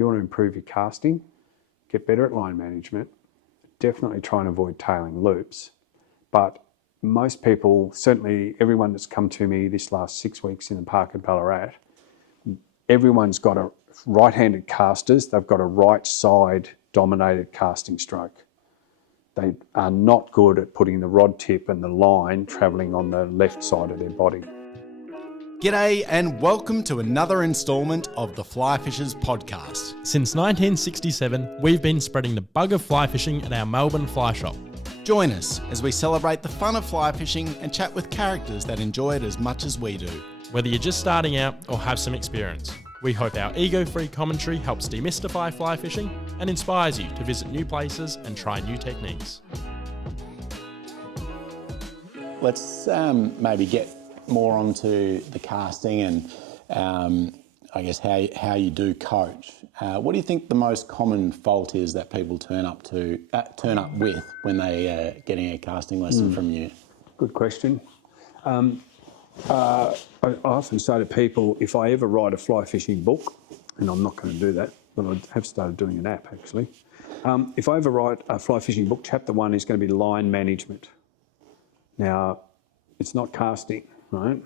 you want to improve your casting, get better at line management, definitely try and avoid tailing loops. But most people, certainly everyone that's come to me this last 6 weeks in the park at Ballarat, everyone's got a right-handed casters, they've got a right side dominated casting stroke. They are not good at putting the rod tip and the line travelling on the left side of their body. G'day and welcome to another instalment of the Flyfishers podcast. Since 1967, we've been spreading the bug of fly fishing at our Melbourne fly shop. Join us as we celebrate the fun of fly fishing and chat with characters that enjoy it as much as we do. Whether you're just starting out or have some experience, we hope our ego-free commentary helps demystify fly fishing and inspires you to visit new places and try new techniques. Let's maybe get more onto the casting and I guess how you do coach. What do you think the most common fault is that people turn up with when they are getting a casting lesson from you? Good question. I often say to people, if I ever write a fly fishing book, and I'm not going to do that, but I have started doing an app actually. If I ever write a fly fishing book, chapter 1 is going to be line management. Now, it's not casting, right?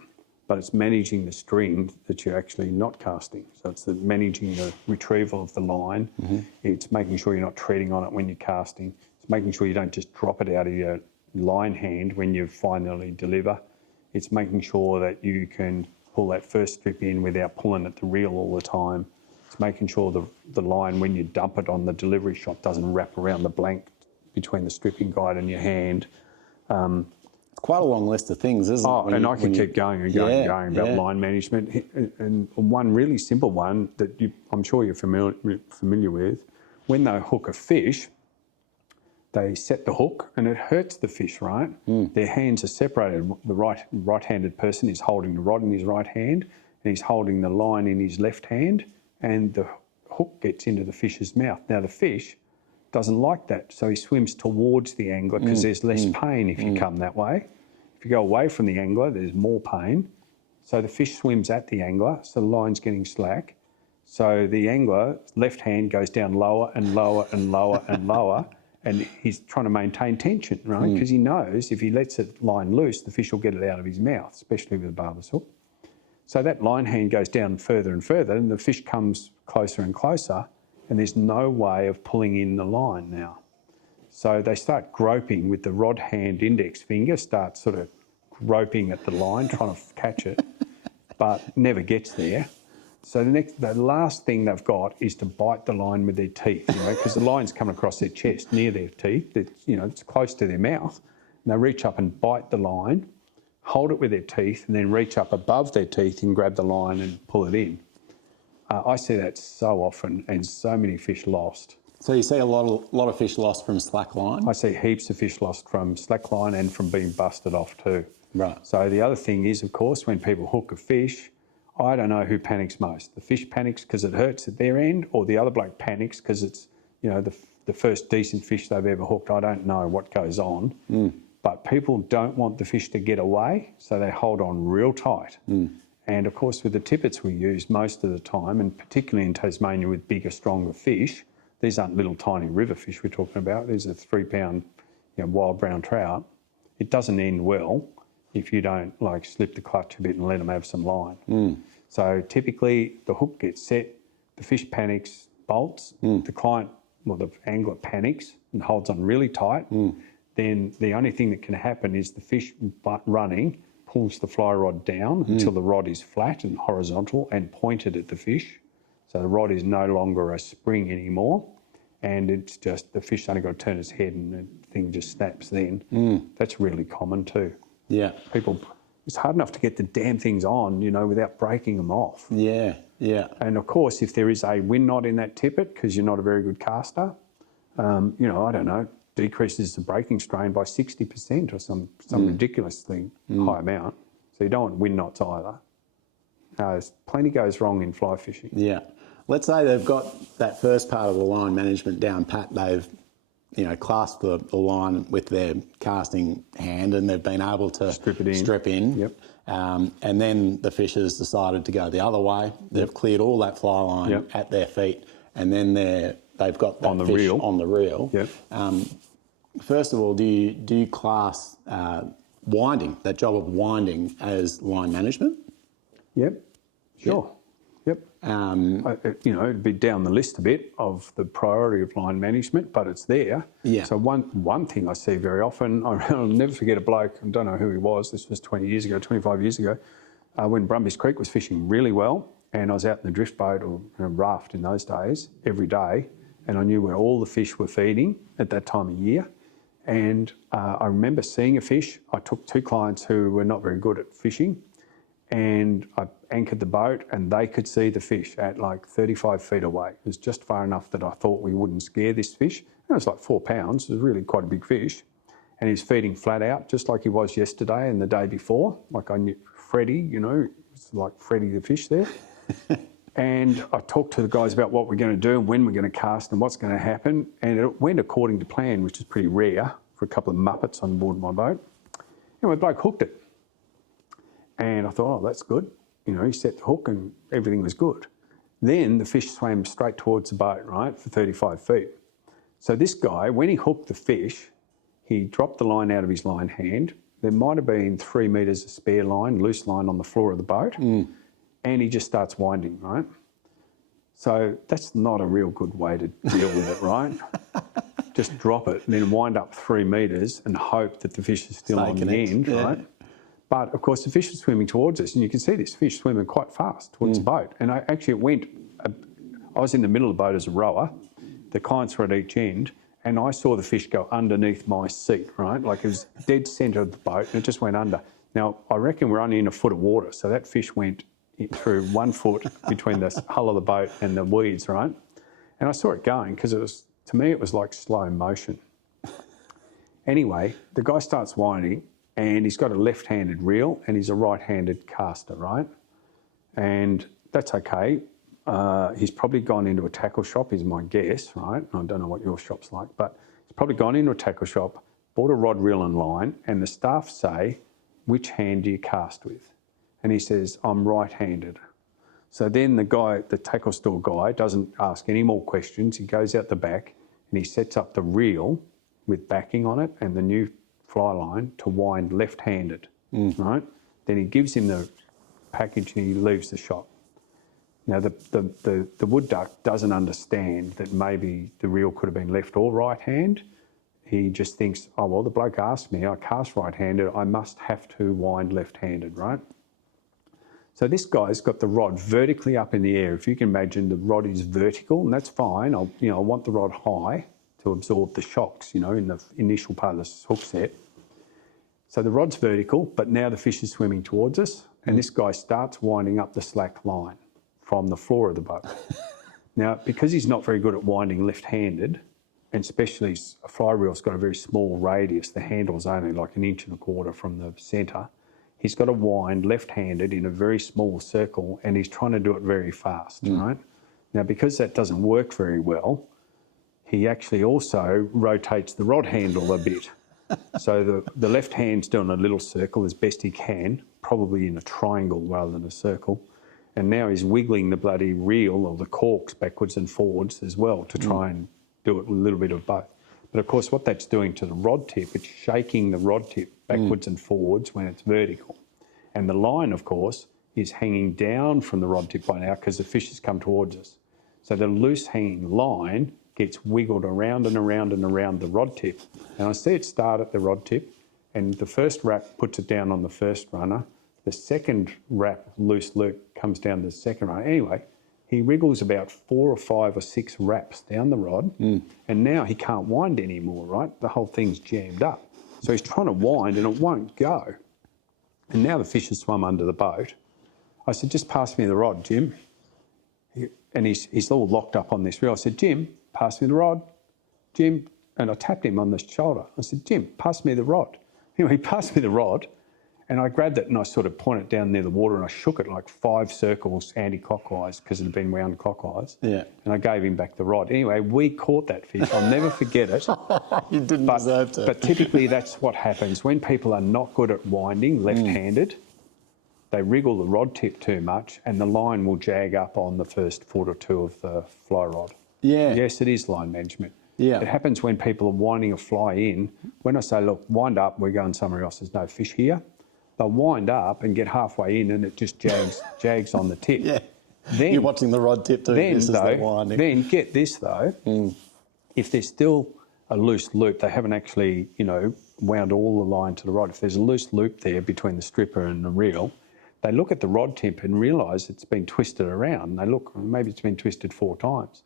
But it's managing the string that you're actually not casting. So it's managing the retrieval of the line. Mm-hmm. It's making sure you're not treading on it when you're casting. It's making sure you don't just drop it out of your line hand when you finally deliver. It's making sure that you can pull that first strip in without pulling at the reel all the time. It's making sure the line, when you dump it on the delivery shop, doesn't wrap around the blank between the stripping guide and your hand. It's quite a long list of things, isn't it? Oh, and I can keep going and going and going about line management. And one really simple one that I'm sure you're familiar with, when they hook a fish, they set the hook and it hurts the fish, right? Their hands are separated. The right-handed person is holding the rod in his right hand and he's holding the line in his left hand, and the hook gets into the fish's mouth. Now the fish doesn't like that, so he swims towards the angler because there's less pain if you come that way. If you go away from the angler, there's more pain. So the fish swims at the angler, so the line's getting slack. So the angler's left hand goes down lower and lower and lower and lower, and he's trying to maintain tension, right? Because he knows if he lets the line loose, the fish will get it out of his mouth, especially with a barbless hook. So that line hand goes down further and further, and the fish comes closer and closer, and there's no way of pulling in the line now. So they start groping with the rod hand index finger, start sort of groping at the line, trying to catch it, but never gets there. So the last thing they've got is to bite the line with their teeth, because the line's coming across their chest near their teeth. It's close to their mouth. And they reach up and bite the line, hold it with their teeth, and then reach up above their teeth and grab the line and pull it in. I see that so often, and so many fish lost. So you see a lot of fish lost from slack line? I see heaps of fish lost from slack line and from being busted off too. Right. So the other thing is, of course, when people hook a fish, I don't know who panics most. The fish panics because it hurts at their end, or the other bloke panics because it's, the first decent fish they've ever hooked. I don't know what goes on. But people don't want the fish to get away, so they hold on real tight. And of course, with the tippets we use most of the time, and particularly in Tasmania with bigger, stronger fish, these aren't little tiny river fish we're talking about. These are 3-pound wild brown trout. It doesn't end well if you don't slip the clutch a bit and let them have some line. So typically the hook gets set, the fish panics, bolts, the client or the angler panics and holds on really tight. Then the only thing that can happen is the fish running pulls the fly rod down until the rod is flat and horizontal and pointed at the fish. So the rod is no longer a spring anymore, and it's just the fish only got to turn its head and the thing just snaps then. That's really common too. Yeah. It's hard enough to get the damn things on, without breaking them off. Yeah. And of course, if there is a wind knot in that tippet because you're not a very good caster, I don't know, decreases the breaking strain by 60% or some ridiculous thing, high amount. So you don't want wind knots either. Plenty goes wrong in fly fishing. Yeah. Let's say they've got that first part of the line management down pat. They've clasped the line with their casting hand and they've been able to strip in. Yep. And then the fish has decided to go the other way. They've cleared all that fly line at their feet and then they've got that On the fish reel. on the reel. Yep. First of all, do you class winding, that job of winding, as line management? Yep. Sure. Yep. It'd be down the list a bit of the priority of line management, but it's there. Yeah. So one thing I see very often, I'll never forget a bloke, I don't know who he was, this was 20 years ago, 25 years ago, when Brumbies Creek was fishing really well, and I was out in the drift boat or a raft in those days every day, and I knew where all the fish were feeding at that time of year. And I remember seeing a fish. I took 2 clients who were not very good at fishing, and I anchored the boat and they could see the fish at like 35 feet away. It was just far enough that I thought we wouldn't scare this fish. It was like 4 pounds. It was really quite a big fish. And he was feeding flat out, just like he was yesterday and the day before. Like I knew Freddie, it's like Freddie the fish there. And I talked to the guys about what we're going to do and when we're going to cast and what's going to happen. And it went according to plan, which is pretty rare for a couple of muppets on board my boat. Anyway, the bloke hooked it. And I thought, oh, that's good. He set the hook and everything was good. Then the fish swam straight towards the boat, right, for 35 feet. So this guy, when he hooked the fish, he dropped the line out of his line hand. There might have been 3 metres of spare line, loose line on the floor of the boat. And he just starts winding, right? So that's not a real good way to deal with it, right? Just drop it and then wind up 3 metres and hope that the fish is still on the end, right? But of course the fish was swimming towards us, and you can see this fish swimming quite fast towards the boat. And I was in the middle of the boat as a rower, the clients were at each end, and I saw the fish go underneath my seat, right? Like it was dead centre of the boat and it just went under. Now, I reckon we're only in a foot of water, so that fish went through 1 foot between the hull of the boat and the weeds, right? And I saw it going because to me, it was like slow motion. Anyway, the guy starts winding and he's got a left-handed reel and he's a right-handed caster, right? And that's okay. He's probably gone into a tackle shop, is my guess, right? I don't know what your shop's like, but he's probably gone into a tackle shop, bought a rod, reel and line, and the staff say, which hand do you cast with? And he says, I'm right-handed. So then the tackle store guy doesn't ask any more questions. He goes out the back and he sets up the reel with backing on it and the new fly line to wind left-handed, right? Then he gives him the package and he leaves the shop. Now, the wood duck doesn't understand that maybe the reel could have been left or right hand. He just thinks, oh, well, the bloke asked me, I cast right-handed, I must have to wind left-handed, right? So this guy's got the rod vertically up in the air. If you can imagine, the rod is vertical, and that's fine. I want the rod high to absorb the shocks, in the initial part of the hook set. So the rod's vertical, but now the fish is swimming towards us, and this guy starts winding up the slack line from the floor of the boat. Now, because he's not very good at winding left-handed, and especially a fly reel's got a very small radius, the handle's only like 1.25 inches from the centre, he's got to wind left-handed in a very small circle, and he's trying to do it very fast, right? Now, because that doesn't work very well, he actually also rotates the rod handle a bit. So the left hand's doing a little circle as best he can, probably in a triangle rather than a circle. And now he's wiggling the bloody reel or the corks backwards and forwards as well to try and do it with a little bit of both. But of course, what that's doing to the rod tip, it's shaking the rod tip backwards and forwards when it's vertical. And the line, of course, is hanging down from the rod tip by now because the fish has come towards us. So the loose hanging line gets wiggled around and around and around the rod tip. And I see it start at the rod tip, and the first wrap puts it down on the first runner. The second wrap, loose loop, comes down the second runner. Anyway, he wriggles about 4 or 5 or 6 wraps down the rod, and now he can't wind anymore, right? The whole thing's jammed up. So he's trying to wind and it won't go. And now the fish has swum under the boat. I said, just pass me the rod, Jim. And he's all locked up on this reel. I said, Jim, pass me the rod. Jim, and I tapped him on the shoulder. I said, Jim, pass me the rod. Anyway, he passed me the rod, and I grabbed it and I sort of pointed it down near the water and I shook it like 5 circles anti-clockwise because it had been wound clockwise. Yeah. And I gave him back the rod. Anyway, we caught that fish. I'll never forget it. You didn't deserve to. But typically that's what happens. When people are not good at winding left-handed, they wriggle the rod tip too much and the line will jag up on the first foot or two of the fly rod. Yeah. Yes, it is line management. Yeah. It happens when people are winding a fly in. When I say, look, wind up, we're going somewhere else, there's no fish here, they'll wind up and get halfway in and it just jags on the tip. Yeah. Then, You're watching the rod tip doing this as they're winding. Then get this though, if there's still a loose loop, they haven't actually, wound all the line to the rod. If there's a loose loop there between the stripper and the reel, they look at the rod tip and realise it's been twisted around. They look, maybe it's been twisted 4 times.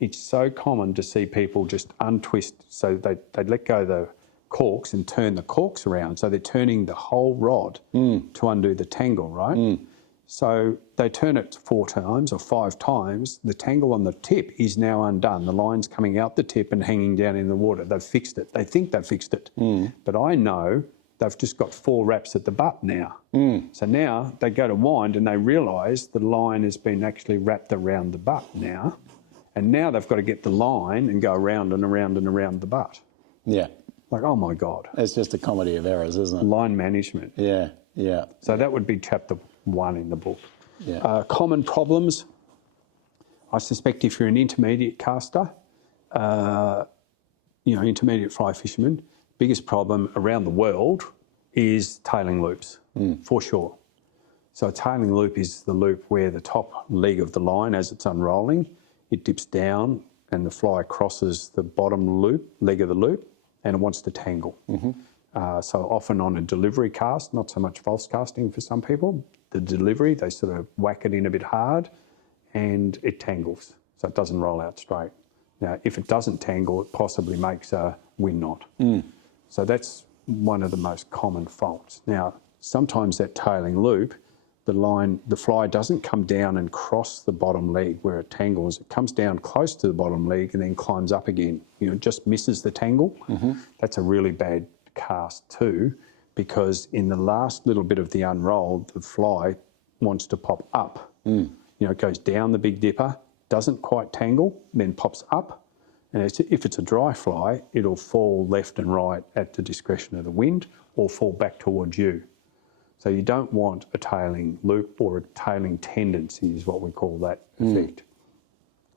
It's so common to see people just untwist, so they let go the corks and turn the corks around. So they're turning the whole rod to undo the tangle, right? So they turn it 4 times or 5 times. The tangle on the tip is now undone. The line's coming out the tip and hanging down in the water. They've fixed it. They think they've fixed it. But I know they've just got 4 wraps at the butt now. So now they go to wind and they realise the line has been actually wrapped around the butt now. And now they've got to get the line and go around and around and around the butt. Yeah. Like, oh my God. It's just a comedy of errors, isn't it? Line management. Yeah, yeah. So that would be chapter 1 in the book. Yeah. Common problems. I suspect if you're an intermediate caster, intermediate fly fisherman, biggest problem around the world is tailing loops, for sure. So a tailing loop is the loop where the top leg of the line, as it's unrolling, it dips down and the fly crosses the bottom leg of the loop, and it wants to tangle. So often on a delivery cast, not so much false casting for some people, the delivery, they sort of whack it in a bit hard and it tangles, so it doesn't roll out straight. Now, if it doesn't tangle, it possibly makes a win knot. So that's one of the most common faults. Now, sometimes that tailing loop, the fly doesn't come down and cross the bottom leg where it tangles. It comes down close to the bottom leg and then climbs up again. Just misses the tangle. That's a really bad cast too, because in the last little bit of the unroll, the fly wants to pop up. It goes down the Big Dipper, doesn't quite tangle, then pops up. And if it's a dry fly, it'll fall left and right at the discretion of the wind or fall back towards you. So you don't want a tailing loop or a tailing tendency is what we call that effect.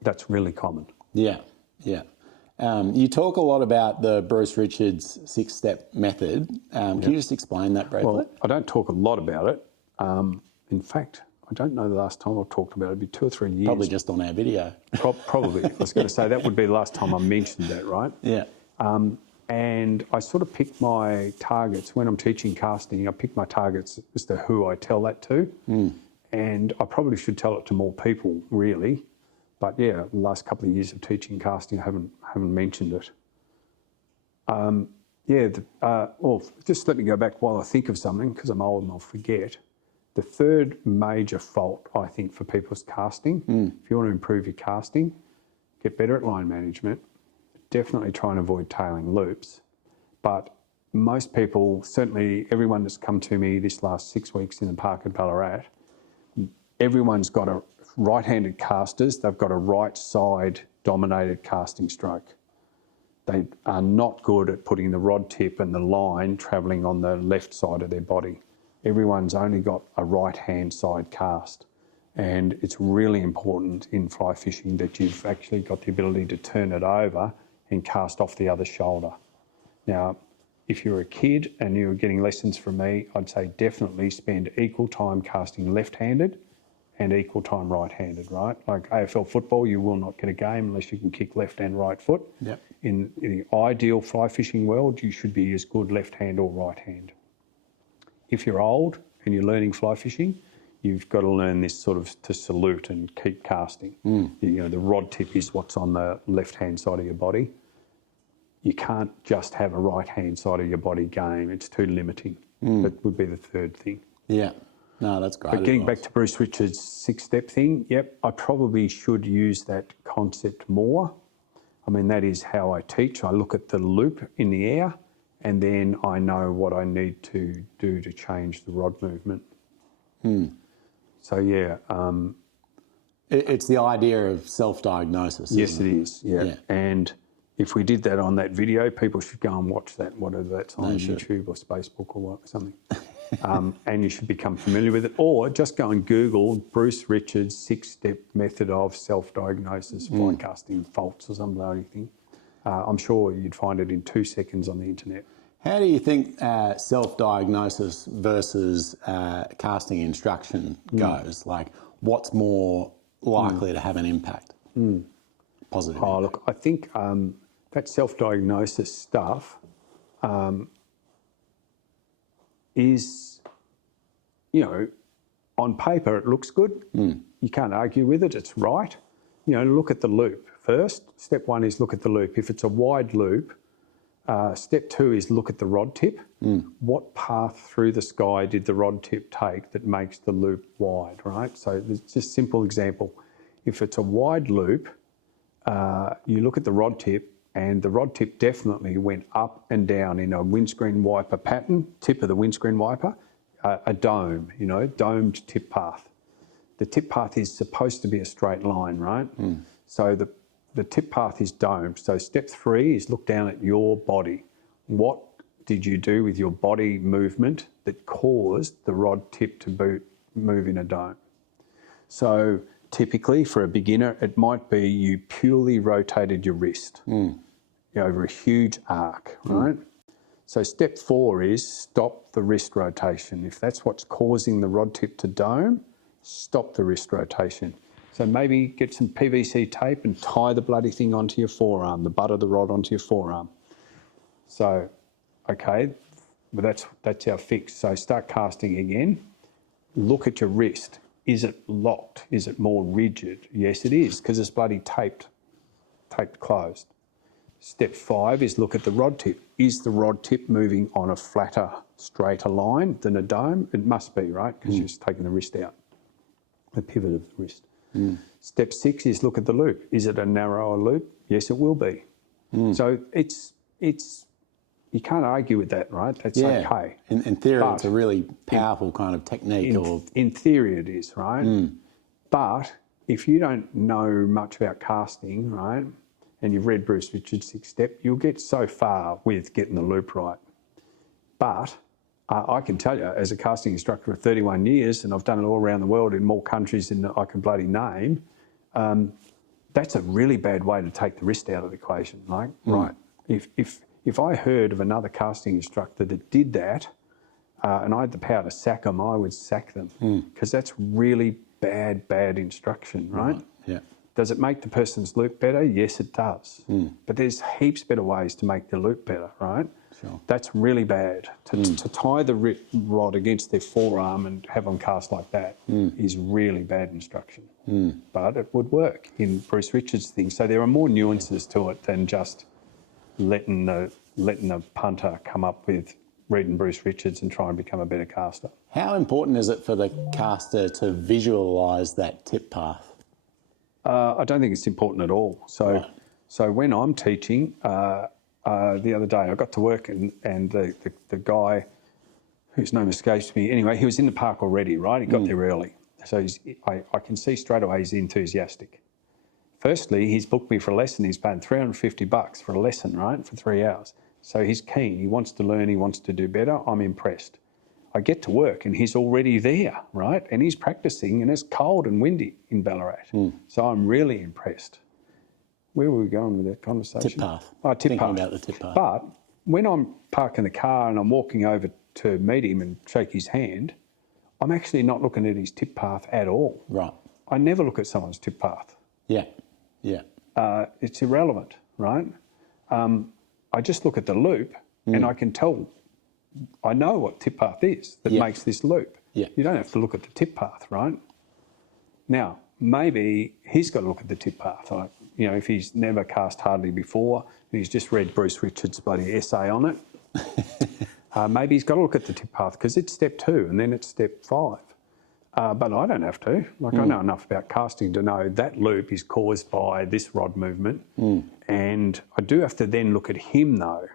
That's really common. Yeah, yeah. You talk a lot about the Bruce Richards 6-step method. Can you just explain that briefly? Well, I don't talk a lot about it. In fact, I don't know the last time I've talked about it. It'd be 2 or 3 years. Probably just on our video. Probably. I was going to say that would be the last time I mentioned that, right? Yeah. And I sort of pick my targets. When I'm teaching casting, I pick my targets as to who I tell that to. And I probably should tell it to more people, really. But yeah, the last couple of years of teaching casting, I haven't mentioned it. Just let me go back while I think of something, because I'm old and I'll forget. The third major fault, I think, for people's casting, if you want to improve your casting, get better at line management, definitely try and avoid tailing loops. But most people, certainly everyone that's come to me this last 6 weeks in the park at Ballarat, everyone's got a right-handed casters, they've got a right side dominated casting stroke. They are not good at putting the rod tip and the line travelling on the left side of their body. Everyone's only got a right-hand side cast. And it's really important in fly fishing that you've actually got the ability to turn it over and cast off the other shoulder. Now, if you're a kid and you're getting lessons from me, I'd say definitely spend equal time casting left-handed and equal time right-handed, right? Like AFL football, you will not get a game unless you can kick left and right foot. Yep. In the ideal fly fishing world, you should be as good left hand or right hand. If you're old and you're learning fly fishing, you've got to learn this sort of to salute and keep casting. The rod tip is what's on the left-hand side of your body. You can't just have a right-hand side of your body game. It's too limiting. That would be the third thing. Yeah. No, that's great. But getting back to Bruce Richards' 6-step thing, yep, I probably should use that concept more. I mean, that is how I teach. I look at the loop in the air and then I know what I need to do to change the rod movement. So, yeah. It's the idea of self-diagnosis, Yes, isn't it is, yeah. And if we did that on that video, people should go and watch that, whatever that's on YouTube or Facebook or something. and you should become familiar with it. Or just go and Google Bruce Richards' 6-step method of self-diagnosis, fly casting faults or some bloody thing. I'm sure you'd find it in 2 seconds on the internet. How do you think self-diagnosis versus casting instruction goes? Like, what's more likely to have an impact? Positive. Oh, look, I think that self-diagnosis stuff is, on paper it looks good. You can't argue with it. It's right. Look at the loop first. Step 1 is look at the loop. If it's a wide loop, step 2 is look at the rod tip. What path through the sky did the rod tip take that makes the loop wide, right? So there's just a simple example. If it's a wide loop, you look at the rod tip, and the rod tip definitely went up and down in a windscreen wiper pattern, tip of the windscreen wiper, a dome, domed tip path. The tip path is supposed to be a straight line, right? So the tip path is domed. So step 3 is look down at your body. What did you do with your body movement that caused the rod tip to move in a dome? So typically for a beginner, it might be you purely rotated your wrist over a huge arc, right? So step 4 is stop the wrist rotation. If that's what's causing the rod tip to dome, stop the wrist rotation. So maybe get some PVC tape and tie the bloody thing onto your forearm, the butt of the rod onto your forearm. So, okay, well that's our fix. So start casting again. Look at your wrist. Is it locked? Is it more rigid? Yes, it is, because it's bloody taped closed. Step 5 is look at the rod tip. Is the rod tip moving on a flatter, straighter line than a dome? It must be, right? Because you're just taking the wrist out, the pivot of the wrist. Step 6 is look at the loop. Is it a narrower loop? Yes, it will be. So it's you can't argue with that, right? That's okay. In theory, it's a really powerful kind of technique. In theory, it is, right? But if you don't know much about casting, right, and you've read Bruce Richards' 6-step, you'll get so far with getting the loop right. But I can tell you, as a casting instructor of 31 years, and I've done it all around the world in more countries than I can bloody name, that's a really bad way to take the wrist out of the equation. Like, right, if I heard of another casting instructor that did that, and I had the power to sack them, I would sack them, because that's really bad instruction, right? Yeah. Does it make the person's loop better? Yes, it does. But there's heaps better ways to make the loop better, right? Sure. That's really bad. To tie the rod against their forearm and have them cast like that is really bad instruction. But it would work in Bruce Richards' thing. So there are more nuances to it than just letting the punter come up with reading Bruce Richards and try and become a better caster. How important is it for the caster to visualise that tip path? I don't think it's important at all. So when I'm teaching, the other day I got to work and the guy, whose name escapes me, anyway, he was in the park already, right? He got there early. So I can see straight away he's enthusiastic. Firstly, he's booked me for a lesson. He's paying $350 for a lesson, right, for 3 hours. So he's keen. He wants to learn. He wants to do better. I'm impressed. I get to work and he's already there, right? And he's practicing and it's cold and windy in Ballarat. So I'm really impressed. Where were we going with that conversation? Tip path. Oh, tip path. About the tip path. But when I'm parking the car and I'm walking over to meet him and shake his hand, I'm actually not looking at his tip path at all. Right. I never look at someone's tip path. Yeah. It's irrelevant, right? I just look at the loop and I can tell, I know what tip path is that makes this loop. Yeah. You don't have to look at the tip path, right? Now, maybe he's got to look at the tip path. Like, if he's never cast hardly before and he's just read Bruce Richards' bloody essay on it, maybe he's got to look at the tip path because it's step 2 and then it's step 5. But I don't have to. Like, I know enough about casting to know that loop is caused by this rod movement. And I do have to then look at him, though,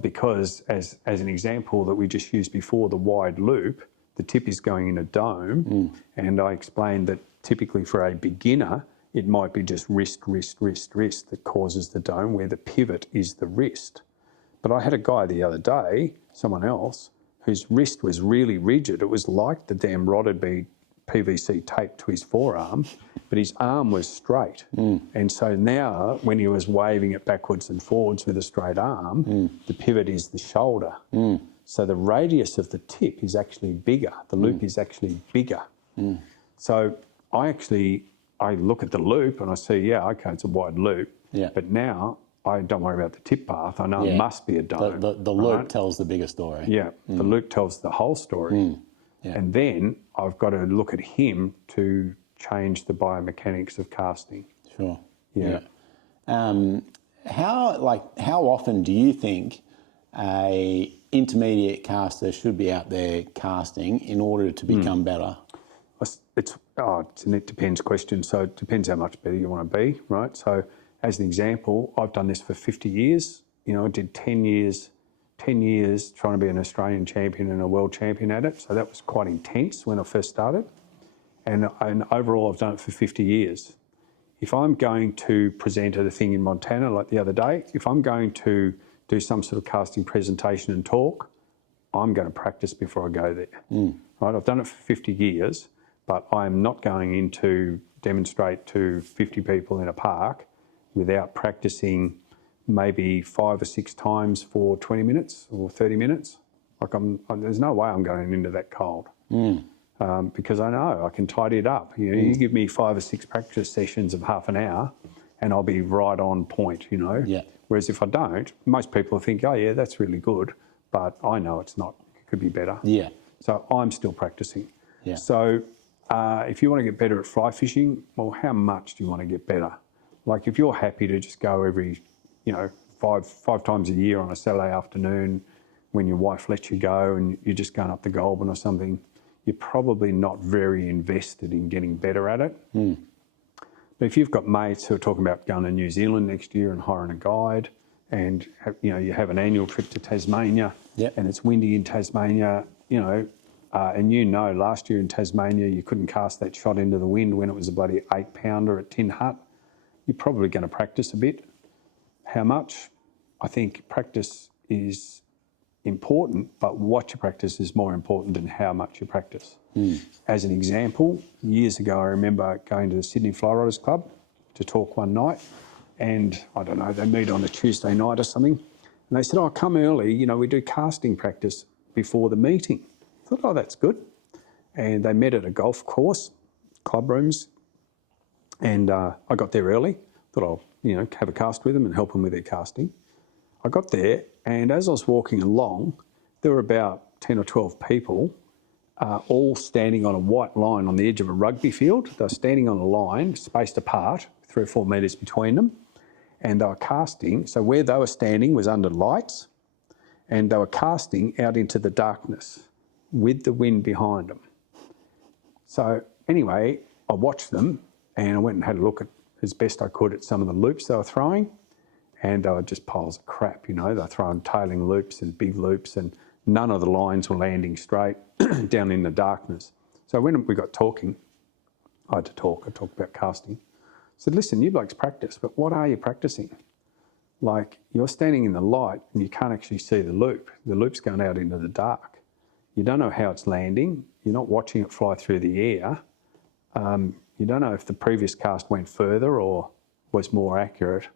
because as an example that we just used before, the wide loop, the tip is going in a dome. And I explained that typically for a beginner, it might be just wrist that causes the dome, where the pivot is the wrist. But I had a guy the other day, someone else, whose wrist was really rigid. It was like the damn rod had been PVC taped to his forearm, but his arm was straight. And so now when he was waving it backwards and forwards with a straight arm, the pivot is the shoulder. So the radius of the tip is actually bigger. The loop is actually bigger. So I look at the loop and I see, yeah, okay, it's a wide loop. Yeah. But now I don't worry about the tip path. I know it must be a dome. The loop tells the bigger story. Yeah, the loop tells the whole story. Yeah. And then I've got to look at him to change the biomechanics of casting. Sure. Yeah. How often do you think a intermediate caster should be out there casting in order to become better? It's an it depends question. So it depends how much better you want to be, right? So as an example, I've done this for 50 years. You know, I did 10 years trying to be an Australian champion and a world champion at it. So that was quite intense when I first started. And overall, I've done it for 50 years. If I'm going to present at a thing in Montana, like the other day, if I'm going to do some sort of casting presentation and talk, I'm going to practice before I go there. Right? I've done it for 50 years, but I'm not going in to demonstrate to 50 people in a park without practicing maybe 5 or 6 times for 20 minutes or 30 minutes. Like there's no way I'm going into that cold. Because I know I can tidy it up. You know, you give me 5 or 6 practice sessions of half an hour and I'll be right on point, you know. Yeah. Whereas if I don't, most people think, oh yeah, that's really good, but I know it's not. It could be better. Yeah. So I'm still practicing. Yeah. So if you want to get better at fly fishing, well, how much do you want to get better? Like if you're happy to just go every, you know, five times a year on a Saturday afternoon when your wife lets you go and you're just going up the Goulburn or something, you're probably not very invested in getting better at it. But if you've got mates who are talking about going to New Zealand next year and hiring a guide, and you have an annual trip to Tasmania, and it's windy in Tasmania, and last year in Tasmania you couldn't cast that shot into the wind when it was a bloody 8-pounder at Tin Hut, you're probably going to practice a bit. How much? I think practice is important, but what you practice is more important than how much you practice. As an example, years ago I remember going to the Sydney Fly Riders Club to talk one night, and I don't know, they meet on a Tuesday night or something, and they said, oh, come early, you know, we do casting practice before the meeting. I thought, oh, that's good. And they met at a golf course, club rooms, and I got there early. Thought I'll, have a cast with them and help them with their casting. I got there, and as I was walking along, there were about 10 or 12 people, all standing on a white line on the edge of a rugby field. They were standing on a line, spaced apart, 3 or 4 metres between them, and they were casting. So where they were standing was under lights, and they were casting out into the darkness with the wind behind them. So anyway, I watched them, and I went and had a look at, as best I could, at some of the loops they were throwing, and they were just piles of crap, you know. They were throwing tailing loops and big loops, and none of the lines were landing straight down in the darkness. So when we got talking, I talked about casting. I said, listen, you blokes practice, but what are you practicing? Like, you're standing in the light and you can't actually see the loop. The loop's going out into the dark. You don't know how it's landing. You're not watching it fly through the air. You don't know if the previous cast went further or was more accurate.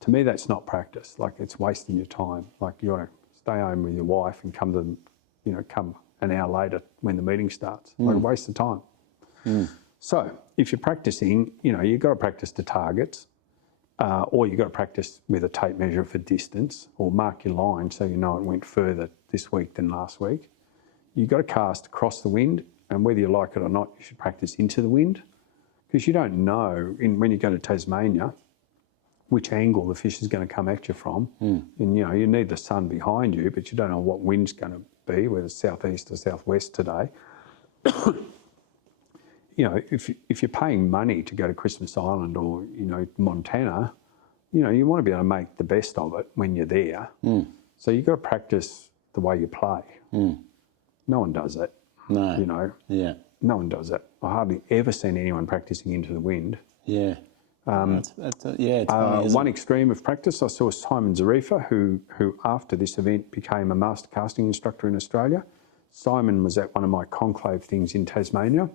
To me, that's not practice. Like, it's wasting your time. Like, you want to stay home with your wife and come an hour later when the meeting starts. Like a waste of time. So if you're practicing, you've got to practice to targets, or you've got to practice with a tape measure for distance, or mark your line so you know it went further this week than last week. You've got to cast across the wind, and whether you like it or not, you should practice into the wind, because you don't know when you go to Tasmania which angle the fish is going to come at you from. And you need the sun behind you, but you don't know what wind's going to be, whether it's southeast or southwest today. If you're paying money to go to Christmas Island or Montana, you want to be able to make the best of it when you're there. So you've got to practice the way you play. No one does that. No. No one does that. I hardly ever seen anyone practicing into the wind. Yeah. It's funny, one extreme of practice, I saw Simon Zarifa, who after this event became a master casting instructor in Australia. Simon was at one of my conclave things in Tasmania,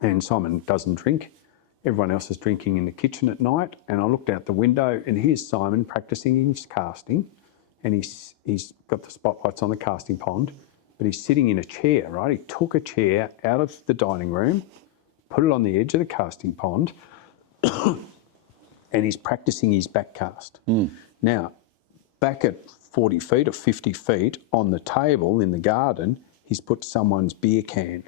and Simon doesn't drink. Everyone else is drinking in the kitchen at night, and I looked out the window, and here's Simon practicing his casting, and he's got the spotlights on the casting pond, but he's sitting in a chair, right? He took a chair out of the dining room, put it on the edge of the casting pond, and he's practicing his back cast. Now, back at 40 feet or 50 feet on the table in the garden, he's put someone's beer can.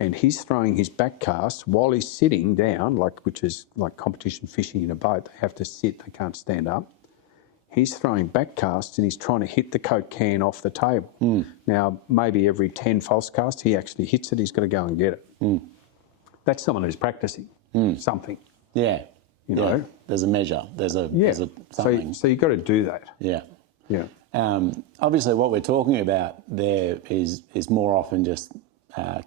And he's throwing his back cast while he's sitting down, which is like competition fishing in a boat. They have to sit, they can't stand up. He's throwing back casts and he's trying to hit the Coke can off the table. Now, maybe every 10 false casts, he actually hits it, he's got to go and get it. That's someone who's practicing something. Yeah. You know? There's a measure. There's a something. So you've got to do that. Yeah. Yeah. Obviously, what we're talking about there is more often just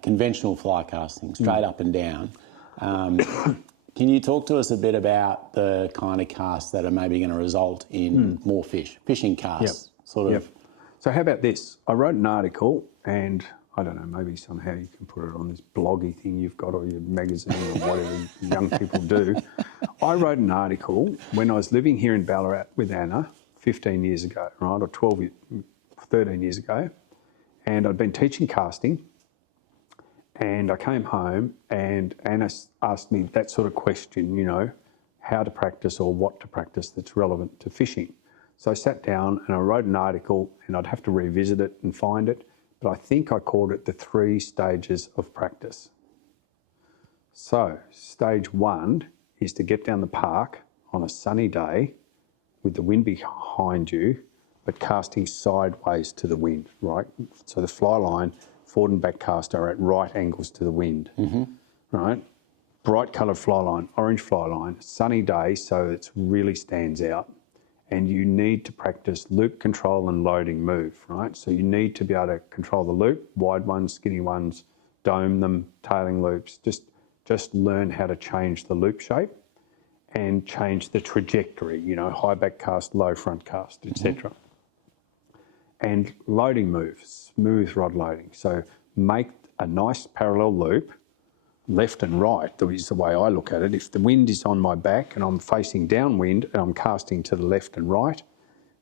conventional fly casting, straight up and down. Can you talk to us a bit about the kind of casts that are maybe going to result in more fish, fishing casts, sort of? So how about this? I wrote an article, and I don't know, maybe somehow you can put it on this bloggy thing you've got, or your magazine, or whatever young people do. I wrote an article when I was living here in Ballarat with Anna 15 years ago, right, or 13 years ago, and I'd been teaching casting, and I came home and Anna asked me that sort of question, you know, how to practice or what to practice that's relevant to fishing. So I sat down and I wrote an article, and I'd have to revisit it and find it, but I think I called it the 3 stages of practice. So stage 1 is to get down the park on a sunny day with the wind behind you, but casting sideways to the wind, right? So the fly line, forward and back cast are at right angles to the wind, right? Bright coloured fly line, orange fly line, sunny day, so it really stands out. And you need to practice loop control and loading move, right? So you need to be able to control the loop, wide ones, skinny ones, dome them, tailing loops, just learn how to change the loop shape and change the trajectory, you know, high back cast, low front cast, etc. And loading moves, smooth rod loading. So make a nice parallel loop, left and right is the way I look at it. If the wind is on my back and I'm facing downwind and I'm casting to the left and right,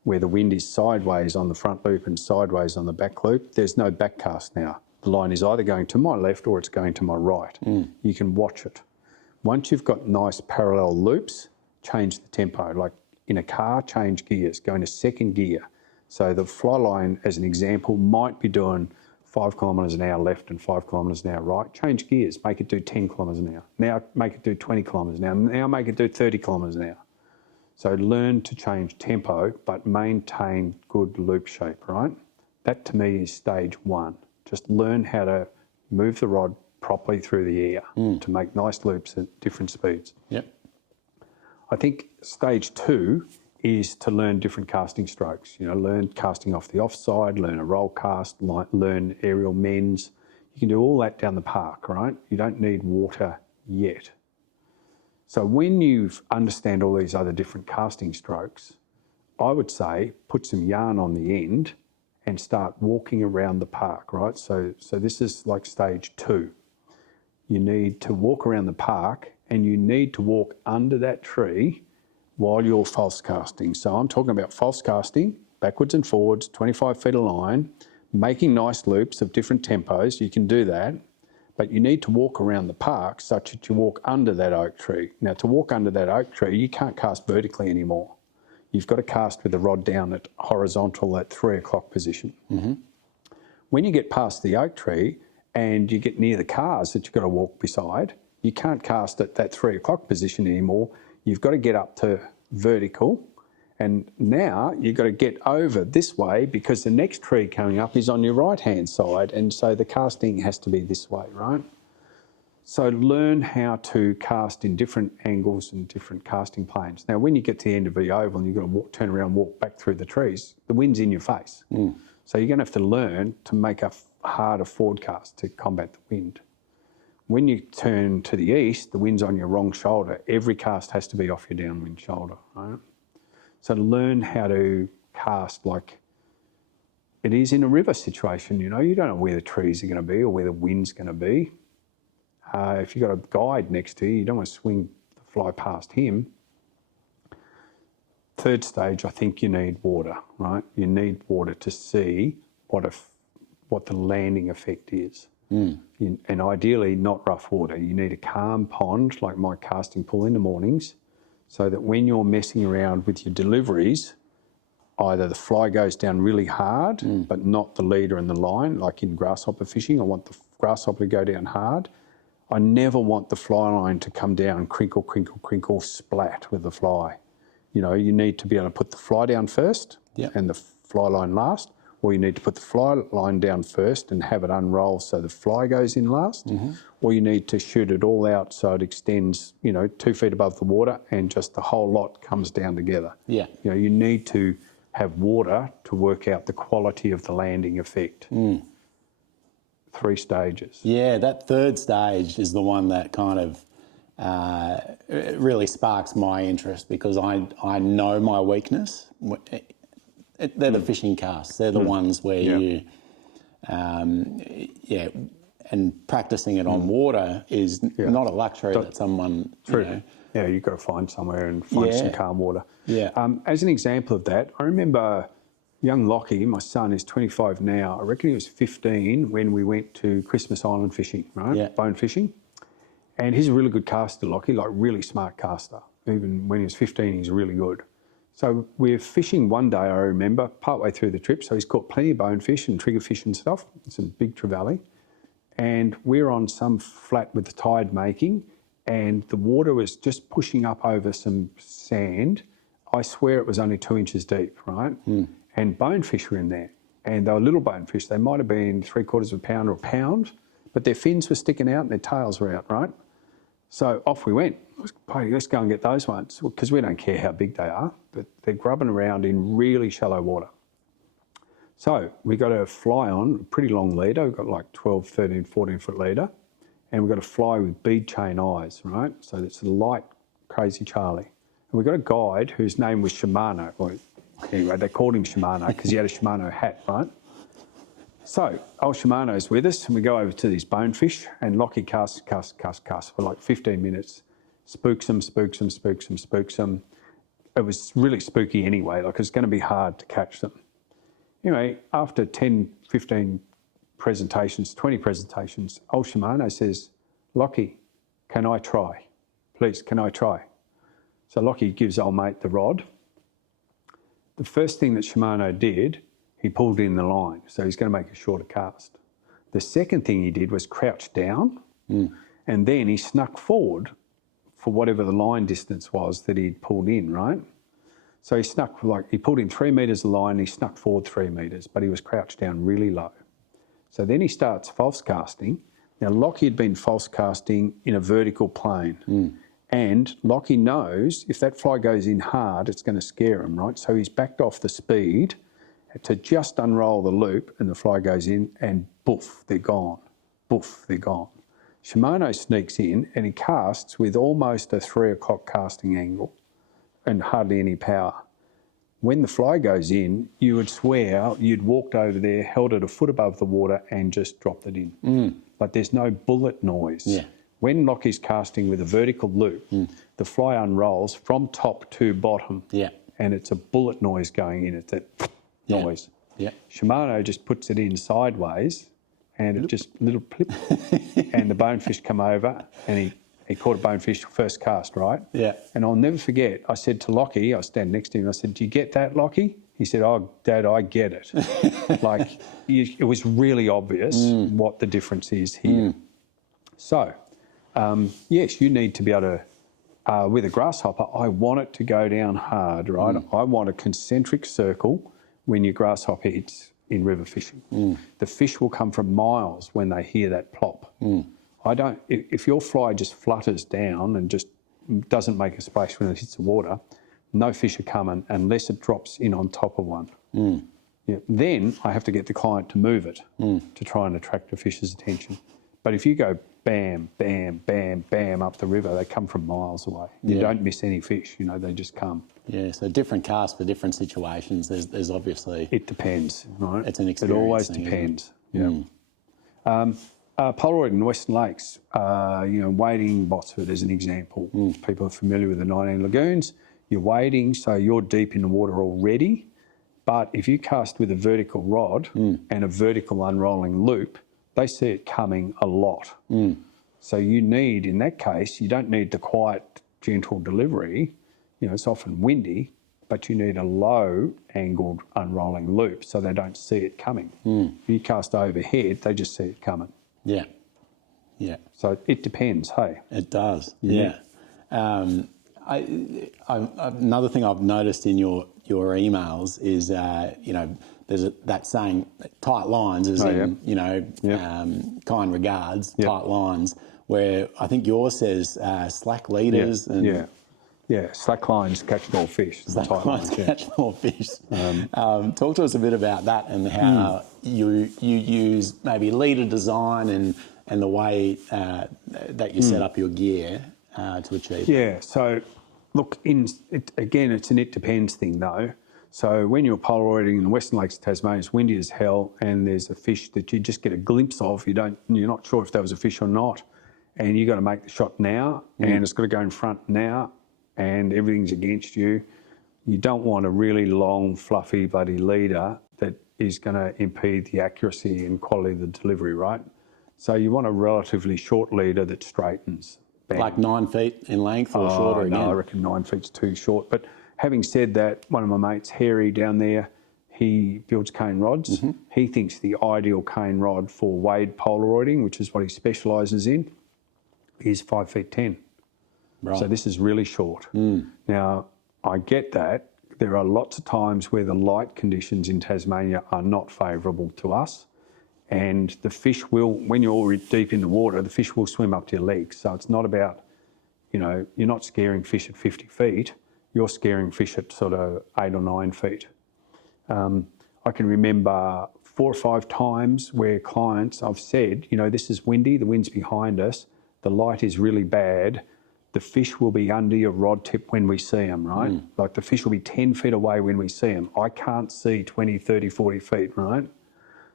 where the wind is sideways on the front loop and sideways on the back loop, there's no back cast now. The line is either going to my left or it's going to my right. You can watch it. Once you've got nice parallel loops, change the tempo. Like in a car, change gears, go into second gear. So the fly line, as an example, might be doing 5 kilometres an hour left and 5 kilometres an hour right. Change gears, make it do 10 kilometres an hour. Now make it do 20 kilometres an hour. Now make it do 30 kilometres an hour. So learn to change tempo, but maintain good loop shape, right? That to me is stage 1. Just learn how to move the rod properly through the air to make nice loops at different speeds. Yep. I think stage 2 is to learn different casting strokes. You know, learn casting off the offside, learn a roll cast, learn aerial mends. You can do all that down the park, right? You don't need water yet. So when you understand all these other different casting strokes, I would say put some yarn on the end and start walking around the park, right? So this is like stage 2. You need to walk around the park and you need to walk under that tree while you're false casting. So I'm talking about false casting, backwards and forwards, 25 feet of line, making nice loops of different tempos. You can do that, but you need to walk around the park such that you walk under that oak tree. Now, to walk under that oak tree, you can't cast vertically anymore. You've got to cast with the rod down at horizontal at 3 o'clock position. When you get past the oak tree and you get near the cars that you've got to walk beside, you can't cast at that 3 o'clock position anymore. You've got to get up to vertical, and now you've got to get over this way because the next tree coming up is on your right-hand side, and so the casting has to be this way, right? So learn how to cast in different angles and different casting planes. Now, when you get to the end of the oval and you've got to turn around, walk back through the trees, the wind's in your face. So you're going to have to learn to make a harder forward cast to combat the wind. When you turn to the east, the wind's on your wrong shoulder. Every cast has to be off your downwind shoulder, right? So learn how to cast like it is in a river situation. You know, you don't know where the trees are going to be or where the wind's going to be. If you've got a guide next to you, you don't want to swing the fly past him. Third stage, I think you need water, right? You need water to see what the landing effect is. And ideally not rough water. You need a calm pond like my casting pool in the mornings, so that when you're messing around with your deliveries, either the fly goes down really hard, but not the leader and the line, like in grasshopper fishing. I want the grasshopper to go down hard. I never want the fly line to come down, crinkle, crinkle, crinkle, splat with the fly. You know, you need to be able to put the fly down first and the fly line last, or you need to put the fly line down first and have it unroll so the fly goes in last, or you need to shoot it all out so it extends, 2 feet above the water and just the whole lot comes down together. Yeah. You know, you need to have water to work out the quality of the landing effect. 3 stages. Yeah, that third stage is the one that kind of it really sparks my interest, because I know my weakness. They're the fishing casts. They're the ones where you, and practicing it on water is not a luxury that someone, True. Yeah, you've got to find somewhere and find some calm water. Yeah. As an example of that, I remember young Lockie, my son is 25 now. I reckon he was 15 when we went to Christmas Island fishing, right? Yeah. Bone fishing. And he's a really good caster, Lockie, like really smart caster. Even when he was 15, he's really good. So we're fishing one day, I remember, partway through the trip. So he's caught plenty of bonefish and triggerfish and stuff, some big trevally. And we're on some flat with the tide making, and the water was just pushing up over some sand. I swear it was only 2 inches deep, right? And bonefish were in there. And they were little bonefish. They might have been 3/4 of a pound or a pound, but their fins were sticking out and their tails were out, right? So off we went. Let's go and get those ones, because we don't care how big they are, but they're grubbing around in really shallow water. So we got a fly on, a pretty long leader. We've got like 12, 13, 14 foot leader. And we've got a fly with bead chain eyes, right? So it's a light, crazy Charlie. And we've got a guide whose name was Shimano. Well, anyway, they called him Shimano because he had a Shimano hat, right? So old Shimano's with us, and we go over to these bonefish, and Lockie casts for like 15 minutes. Spooks them. It was really spooky anyway, like it's going to be hard to catch them. Anyway, after 10, 15 presentations, 20 presentations, old Shimano says, Lockie, can I try? Please, can I try? So Lockie gives old mate the rod. The first thing that Shimano did, he pulled in the line, so he's going to make a shorter cast. The second thing he did was crouch down, and then he snuck forward for whatever the line distance was that he'd pulled in, right? So he pulled in 3 metres of line, he snuck forward 3 metres, but he was crouched down really low. So then he starts false casting. Now, Lockie had been false casting in a vertical plane. And Lockie knows if that fly goes in hard, it's going to scare him, right? So he's backed off the speed to just unroll the loop, and the fly goes in, and boof, they're gone. Boof, they're gone. Shimano sneaks in, and he casts with almost a 3 o'clock casting angle and hardly any power. When the fly goes in, you would swear you'd walked over there, held it a foot above the water, and just dropped it in. Like there's no bullet noise. Yeah. When Lockie's casting with a vertical loop, the fly unrolls from top to bottom, and it's a bullet noise going in. It's that noise. Yeah. Shimano just puts it in sideways, and it just little plip, and the bonefish come over, and he caught a bonefish first cast, right? Yeah. And I'll never forget, I said to Lockie, I was standing next to him, I said, do you get that, Lockie? He said, oh, Dad, I get it. Like, it was really obvious what the difference is here. So, yes, you need to be able to, with a grasshopper, I want it to go down hard, right? I want a concentric circle when your grasshopper hits in river fishing. The fish will come from miles when they hear that plop. If your fly just flutters down and just doesn't make a splash when it hits the water, no fish are coming unless it drops in on top of one. Yeah. Then I have to get the client to move it to try and attract the fish's attention. But if you go bam, bam, bam, bam up the river. They come from miles away. You don't miss any fish, they just come. Yeah, so different casts for different situations. There's obviously... It depends, right? It's an experience. It always thing, depends, Polaroid in Western Lakes, wading Botsford as an example. People are familiar with the 19 lagoons. You're wading, so you're deep in the water already. But if you cast with a vertical rod and a vertical unrolling loop, they see it coming a lot. So you need, in that case, you don't need the quiet, gentle delivery. It's often windy, but you need a low angled unrolling loop so they don't see it coming. If you cast overhead, they just see it coming. Yeah. So it depends, hey? It does, yeah. Another thing I've noticed in your emails is, there's that saying, tight lines, as kind regards, tight lines, where I think yours says slack leaders. Slack lines catch more fish. Slack lines catch more fish. Talk to us a bit about that and how you use maybe leader design and the way that you set up your gear to achieve. Yeah, so look, it's an it depends thing though. So when you're polaroiding in the Western Lakes of Tasmania, it's windy as hell, and there's a fish that you just get a glimpse of. You're not sure if that was a fish or not, and you got to make the shot now, and it's got to go in front now, and everything's against you. You don't want a really long, fluffy, bloody leader that is going to impede the accuracy and quality of the delivery, right? So you want a relatively short leader that straightens. Bang. Like 9 feet in length or shorter again? No, I reckon 9 feet's too short. But having said that, one of my mates, Harry, down there, he builds cane rods. He thinks the ideal cane rod for wade polaroiding, which is what he specialises in, is 5 feet 10. Right. So this is really short. Now, I get that. There are lots of times where the light conditions in Tasmania are not favourable to us. And the fish will, when you're deep in the water, the fish will swim up to your legs. So it's not about, you're not scaring fish at 50 feet. You're scaring fish at sort of 8 or 9 feet. I can remember 4 or 5 times where clients, I've said, this is windy, the wind's behind us, the light is really bad. The fish will be under your rod tip when we see them, right? Like the fish will be 10 feet away when we see them. I can't see 20, 30, 40 feet, right?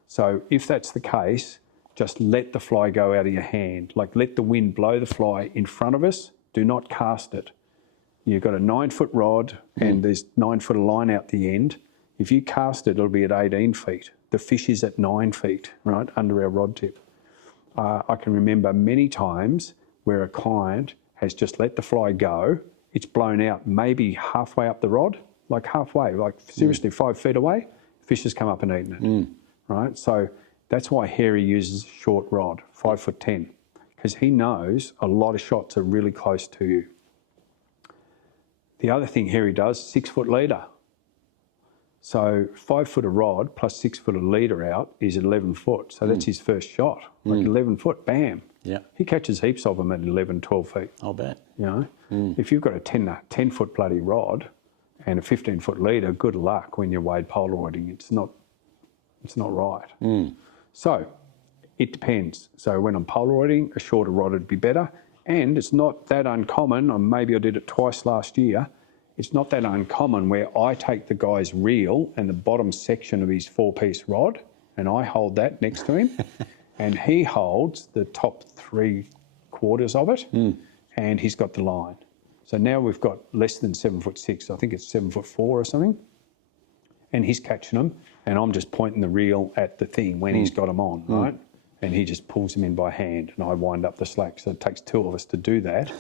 So if that's the case, just let the fly go out of your hand. Like let the wind blow the fly in front of us. Do not cast it. You've got a 9-foot rod and there's 9 foot of line out the end. If you cast it, it'll be at 18 feet. The fish is at 9 feet, right, under our rod tip. I can remember many times where a client has just let the fly go. It's blown out maybe halfway up the rod, like halfway, like seriously 5 feet away. Fish has come up and eaten it. Right? So that's why Harry uses a short rod, 5 foot 10, because he knows a lot of shots are really close to you. The other thing Harry does, 6 foot leader. So 5 foot of rod plus 6 foot of leader out is 11 foot. So that's his first shot, like 11 foot, bam. Yeah. He catches heaps of them at 11, 12 feet. I'll bet. If you've got a 10 foot bloody rod and a 15 foot leader, good luck when you're wade polaroiding. It's not right. So it depends. So when I'm polaroiding, a shorter rod would be better. And it's not that uncommon, or maybe I did it twice last year, it's not that uncommon where I take the guy's reel and the bottom section of his 4-piece rod and I hold that next to him and he holds the top 3/4 of it and he's got the line. So now we've got less than 7'6", I think it's 7'4" or something. And he's catching them, and I'm just pointing the reel at the thing when he's got them on, right? And he just pulls them in by hand, and I wind up the slack. So it takes 2 of us to do that.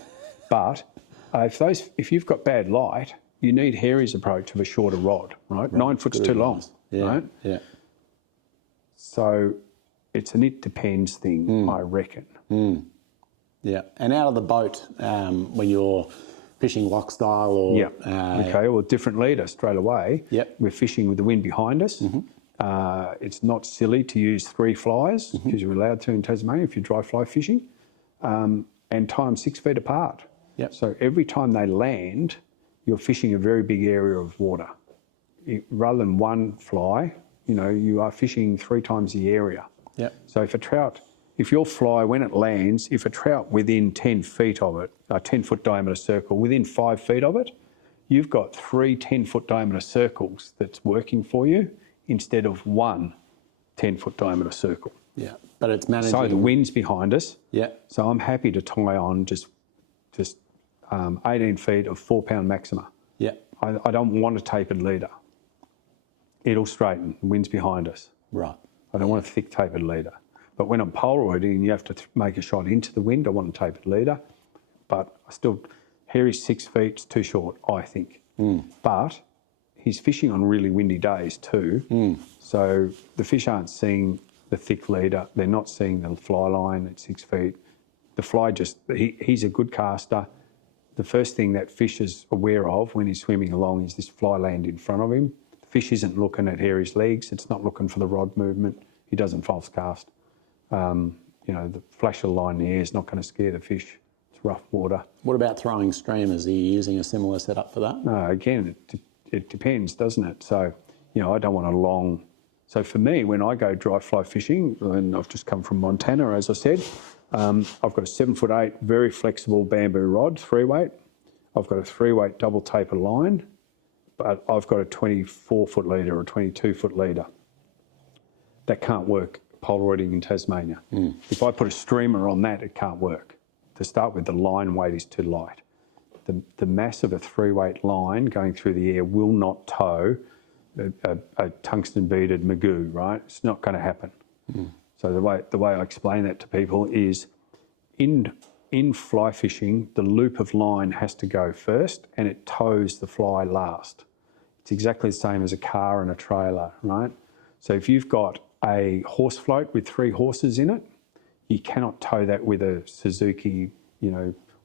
But if you've got bad light, you need Harry's approach of a shorter rod, right? 9 foot's too long, right? Yeah. So it's an it depends thing, I reckon. Yeah, and out of the boat when you're fishing lock style or... or different leader straight away. We're fishing with the wind behind us. It's not silly to use 3 flies because you're allowed to in Tasmania if you're dry fly fishing, and tie them 6 feet apart. So every time they land, you're fishing a very big area of water. Rather than 1 fly, you are fishing 3 times the area. So if a trout if your fly, when it lands, if a trout within 10 feet of it, a 10-foot diameter circle, within 5 feet of it, you've got 3 10-foot diameter circles that's working for you instead of one 10-foot diameter circle. Yeah, but it's managing. So the wind's behind us. Yeah. So I'm happy to tie on just 18 feet of 4-pound maxima. Yeah. I don't want a tapered leader. It'll straighten. The wind's behind us. Right. I don't want a thick tapered leader. But when I'm polaroiding and you have to make a shot into the wind, I want a tapered leader. But Harry's 6 feet, it's too short, I think. But he's fishing on really windy days too. So the fish aren't seeing the thick leader. They're not seeing the fly line at 6 feet. The fly he's a good caster. The first thing that fish is aware of when he's swimming along is this fly land in front of him. The fish isn't looking at Harry's legs. It's not looking for the rod movement. He doesn't false cast. The flash of the line in the air is not going to scare the fish. It's rough water. What about throwing streamers? Are you using a similar setup for that? No, again, it depends, doesn't it? So, I don't want a long... So for me, when I go dry fly fishing, and I've just come from Montana, as I said, I've got a 7'8", very flexible bamboo rod, 3-weight. I've got a 3-weight double taper line, but I've got a 24-foot leader or a 22-foot leader. That can't work polaroiding in Tasmania. If I put a streamer on that, it can't work. To start with, the line weight is too light. The mass of a 3-weight line going through the air will not tow a tungsten beaded magoo, right? It's not going to happen. So the way I explain that to people is in fly fishing, the loop of line has to go first and it tows the fly last. It's exactly the same as a car and a trailer, right? So if you've got a horse float with 3 horses in it, you cannot tow that with a Suzuki,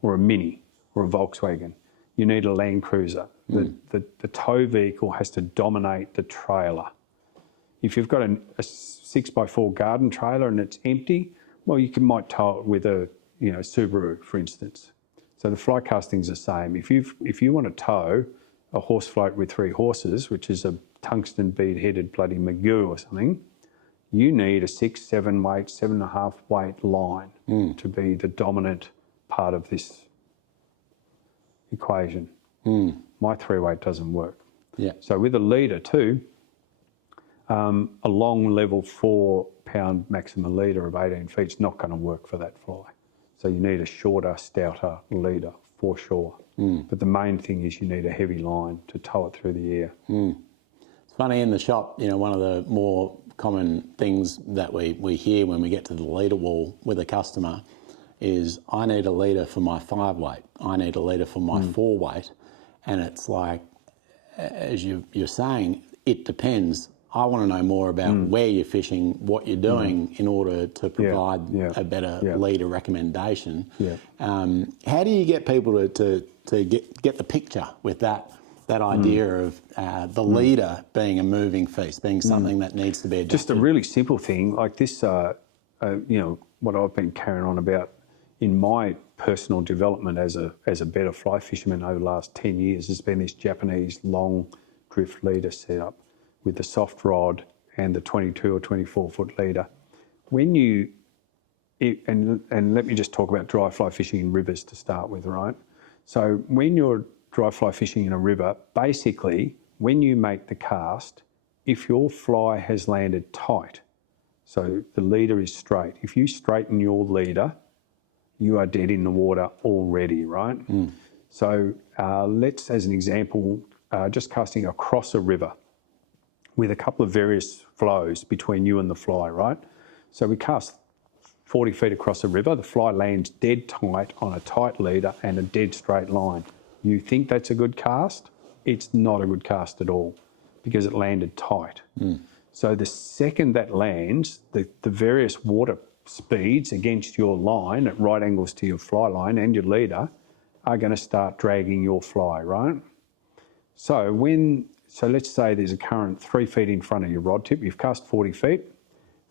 or a Mini or a Volkswagen. You need a Land Cruiser. The tow vehicle has to dominate the trailer. If you've got a 6x4 garden trailer and it's empty, well, you might tow it with a Subaru, for instance. So the fly casting's the same. If you want to tow a horse float with 3 horses, which is a tungsten bead-headed bloody magoo or something, you need a 6, 7 weight, 7.5 weight line to be the dominant part of this equation. My 3-weight doesn't work. Yeah. So with a leader too, a long level 4-pound maximum leader of 18 feet is not going to work for that fly. So you need a shorter, stouter leader for sure. But the main thing is you need a heavy line to tow it through the air. It's funny, in the shop, one of the more common things that we hear when we get to the leader wall with a customer is, I need a leader for my 5-weight. I need a leader for my 4-weight. And it's like, as you're saying, it depends. I want to know more about where you're fishing, what you're doing in order to provide a better leader recommendation. How do you get people to get the picture with that idea of the leader being a moving feast, being something that needs to be adjusted? Just a really simple thing like this, what I've been carrying on about in my personal development as a better fly fisherman over the last 10 years has been this Japanese long drift leader setup with the soft rod and the 22 or 24-foot leader. And let me just talk about dry fly fishing in rivers to start with, right? So when you're dry fly fishing in a river, basically when you make the cast, if your fly has landed tight, so the leader is straight, if you straighten your leader, you are dead in the water already, right? So let's, as an example, just casting across a river with a couple of various flows between you and the fly, right? So we cast 40 feet across a river, the fly lands dead tight on a tight leader and a dead straight line. You think that's a good cast? It's not a good cast at all because it landed tight. So the second that lands, the various water speeds against your line at right angles to your fly line and your leader are going to start dragging your fly, right? So let's say there's a current 3 feet in front of your rod tip. You've cast 40 feet.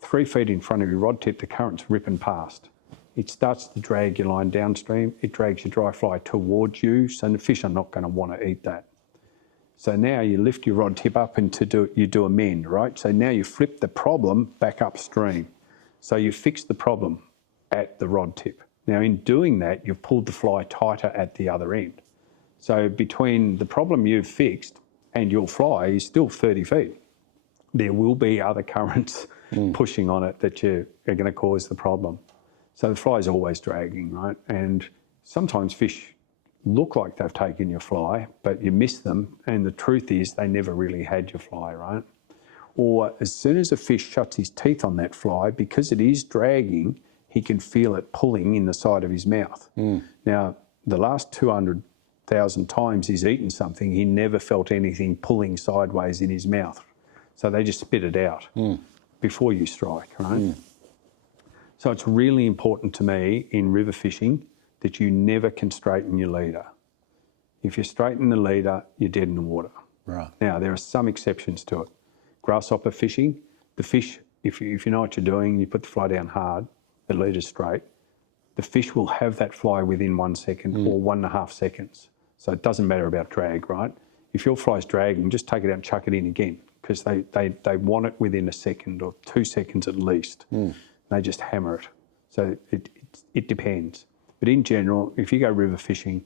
3 feet in front of your rod tip, the current's ripping past. It starts to drag your line downstream. It drags your dry fly towards you, so the fish are not going to want to eat that. So now you lift your rod tip up and you do a mend, right? So now you flip the problem back upstream. So you fix the problem at the rod tip. Now, in doing that, you've pulled the fly tighter at the other end. So between the problem you've fixed and your fly is still 30 feet. There will be other currents pushing on it that are going to cause the problem. So the fly is always dragging, right? And sometimes fish look like they've taken your fly, but you miss them. And the truth is they never really had your fly, right? Or as soon as a fish shuts his teeth on that fly, because it is dragging, he can feel it pulling in the side of his mouth. Now, the last 200,000 times he's eaten something, he never felt anything pulling sideways in his mouth. So they just spit it out before you strike, right? So it's really important to me in river fishing that you never can straighten your leader. If you straighten the leader, you're dead in the water. Right. Now, there are some exceptions to it. Grasshopper fishing, the fish, if you know what you're doing, you put the fly down hard, the leader's straight, the fish will have that fly within 1 second or 1.5 seconds. So it doesn't matter about drag, right? If your fly's dragging, just take it out and chuck it in again, because they want it within a second or 2 seconds at least. They just hammer it. So it depends. But in general, if you go river fishing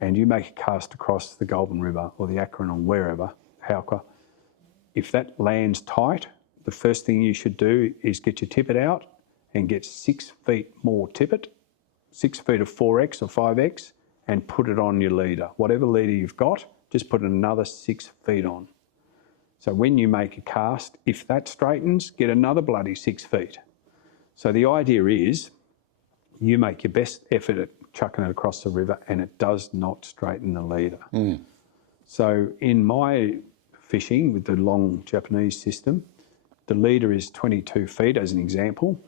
and you make a cast across the Goulburn River or the Akron or wherever, Hauka, if that lands tight, the first thing you should do is get your tippet out and get 6 feet more tippet, 6 feet of 4X or 5X, and put it on your leader. Whatever leader you've got, just put another 6 feet on. So when you make a cast, if that straightens, get another bloody 6 feet. So the idea is you make your best effort at chucking it across the river and it does not straighten the leader. So in my fishing with the long Japanese system, the leader is 22 feet as an example.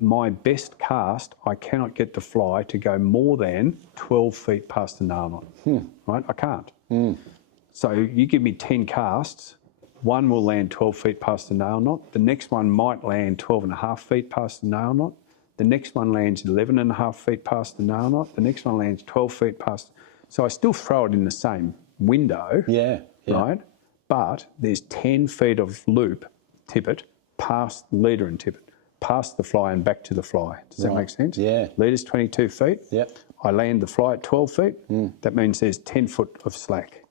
My best cast, I cannot get the fly to go more than 12 feet past the nail knot, right? I can't. So you give me 10 casts, one will land 12 feet past the nail knot. The next one might land 12.5 feet past the nail knot. The next one lands 11.5 feet past the nail knot. The next one lands 12 feet past. So I still throw it in the same window, right? But there's 10 feet of loop tippet past the leader and tippet, past the fly and back to the fly. Does that make sense? Yeah. Leader's 22 feet. Yep. I land the fly at 12 feet. That means there's 10 foot of slack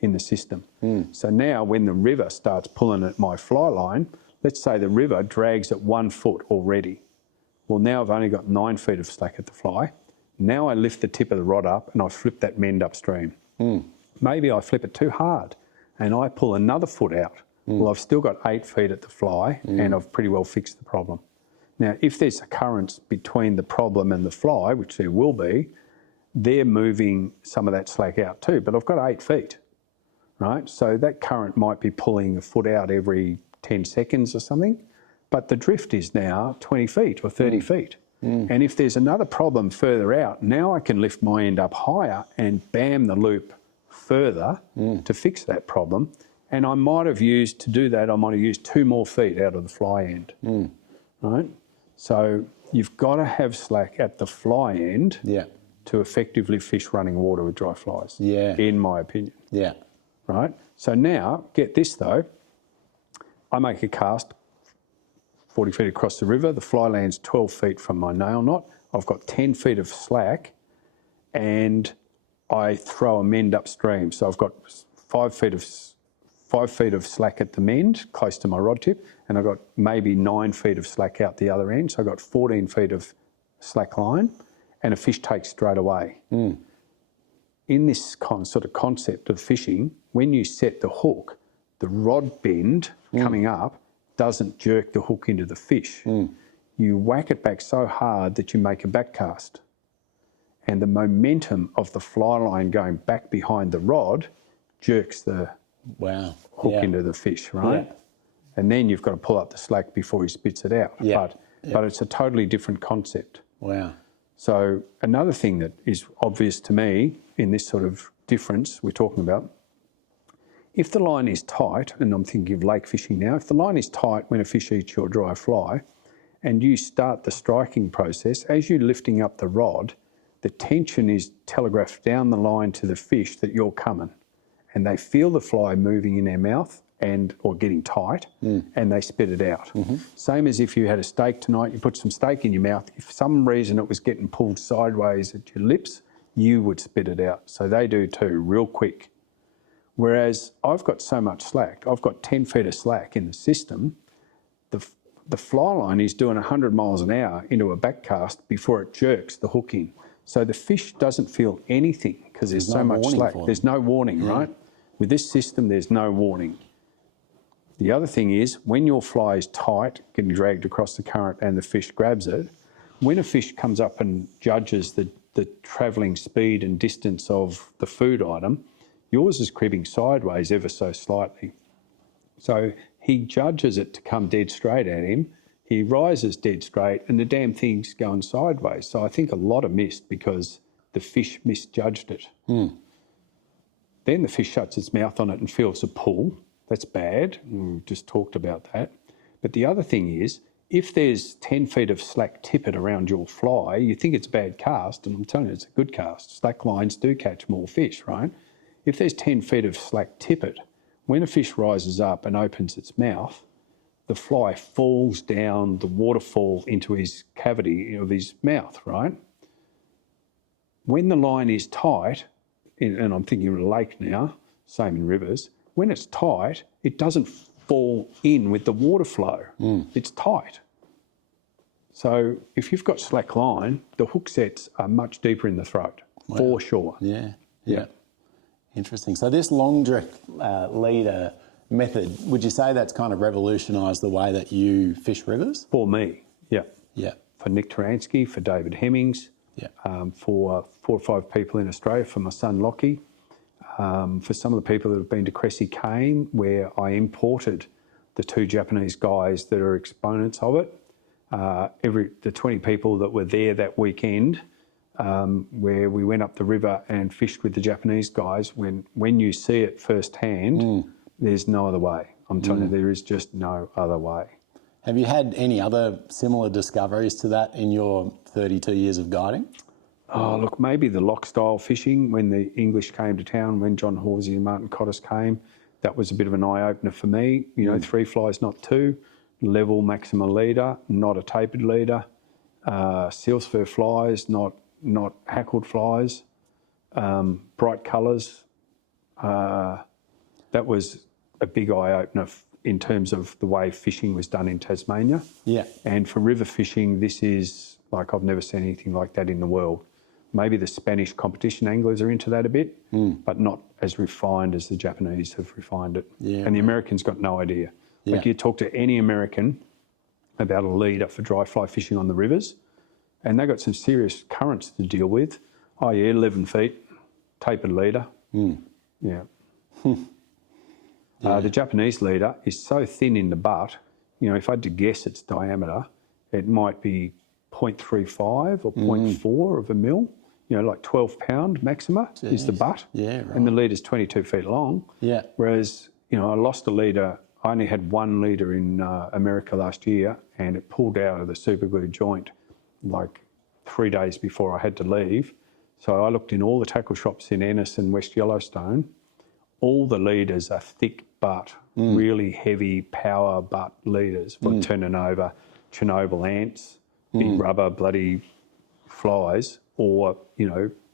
in the system. So now when the river starts pulling at my fly line, let's say the river drags at 1 foot already. Well, now I've only got 9 feet of slack at the fly. Now I lift the tip of the rod up and I flip that mend upstream. Maybe I flip it too hard and I pull another foot out. Well, I've still got 8 feet at the fly and I've pretty well fixed the problem. Now, if there's a current between the problem and the fly, which there will be, they're moving some of that slack out too, but I've got 8 feet, right? So that current might be pulling a foot out every 10 seconds or something, but the drift is now 20 feet or 30 feet. And if there's another problem further out, now I can lift my end up higher and bam the loop further to fix that problem. And I might have used, to do that, I might have used 2 more feet out of the fly end, right? So you've got to have slack at the fly end to effectively fish running water with dry flies, in my opinion. Right? So now, get this though, I make a cast 40 feet across the river, the fly lands 12 feet from my nail knot, I've got 10 feet of slack and I throw a mend upstream. So I've got 5 feet of slack at the mend, close to my rod tip, and I've got maybe 9 feet of slack out the other end. So I've got 14 feet of slack line, and a fish takes straight away. In this sort of concept of fishing, when you set the hook, the rod bend coming up doesn't jerk the hook into the fish. You whack it back so hard that you make a back cast. And the momentum of the fly line going back behind the rod jerks the hook into the fish, right? And then you've got to pull up the slack before he spits it out. But it's a totally different concept. So another thing that is obvious to me in this sort of difference we're talking about, if the line is tight, and I'm thinking of lake fishing now, if the line is tight when a fish eats your dry fly and you start the striking process, as you're lifting up the rod, the tension is telegraphed down the line to the fish that you're coming. And they feel the fly moving in their mouth or getting tight, and they spit it out. Same as if you had a steak tonight, you put some steak in your mouth. If for some reason it was getting pulled sideways at your lips, you would spit it out. So they do too, real quick. Whereas I've got so much slack, I've got 10 feet of slack in the system. The fly line is doing 100 miles an hour into a back cast before it jerks the hook in. So the fish doesn't feel anything because there's so much slack. There's no warning, right? With this system, there's no warning. The other thing is, when your fly is tight, getting dragged across the current and the fish grabs it, when a fish comes up and judges the travelling speed and distance of the food item, yours is cribbing sideways ever so slightly. So he judges it to come dead straight at him. He rises dead straight and the damn thing's going sideways. So I think a lot are missed because the fish misjudged it. Then the fish shuts its mouth on it and feels a pull. That's bad. We've just talked about that. But the other thing is, if there's 10 feet of slack tippet around your fly, you think it's a bad cast, and I'm telling you, it's a good cast. Slack lines do catch more fish, right? If there's 10 feet of slack tippet, when a fish rises up and opens its mouth, the fly falls down the waterfall into his cavity of his mouth, right? When the line is tight, and I'm thinking of a lake now, same in rivers, when it's tight, it doesn't fall in with the water flow. It's tight. So if you've got slack line, the hook sets are much deeper in the throat, for sure. Yeah. Interesting. So this long drift leader method, would you say that's kind of revolutionised the way that you fish rivers? For me, yeah. Yeah. For Nick Taransky, for David Hemmings, for 4 or 5 people in Australia, for my son Lockie, for some of the people that have been to Cressy Cane, where I imported the 2 Japanese guys that are exponents of it. The 20 people that were there that weekend, where we went up the river and fished with the Japanese guys, when you see it firsthand, there's no other way. I'm telling you, there is just no other way. Have you had any other similar discoveries to that in your 32 years of guiding? Oh, look, maybe the lock style fishing when the English came to town, when John Horsey and Martin Cottis came, that was a bit of an eye-opener for me. 3 flies, not 2, level maximum leader, not a tapered leader, seal spur flies, not hackled flies, bright colours. That was a big eye-opener in terms of the way fishing was done in Tasmania. Yeah. And for river fishing, this is like, I've never seen anything like that in the world. Maybe the Spanish competition anglers are into that a bit, but not as refined as the Japanese have refined it. Yeah, and the Americans got no idea. Yeah. Like, you talk to any American about a leader for dry fly fishing on the rivers, and they got some serious currents to deal with. Oh yeah, 11 feet, tapered leader. Yeah. The Japanese leader is so thin in the butt, if I had to guess its diameter, it might be 0.35 or 0.4 of a mil, like 12 pound maxima is the butt. Yeah, right. And the leader's 22 feet long. Yeah. Whereas, I lost a leader. I only had 1 leader in America last year, and it pulled out of the super glue joint like 3 days before I had to leave. So I looked in all the tackle shops in Ennis and West Yellowstone. All the leaders are thick butt, really heavy power butt leaders for turning over Chernobyl ants, big rubber bloody flies, or,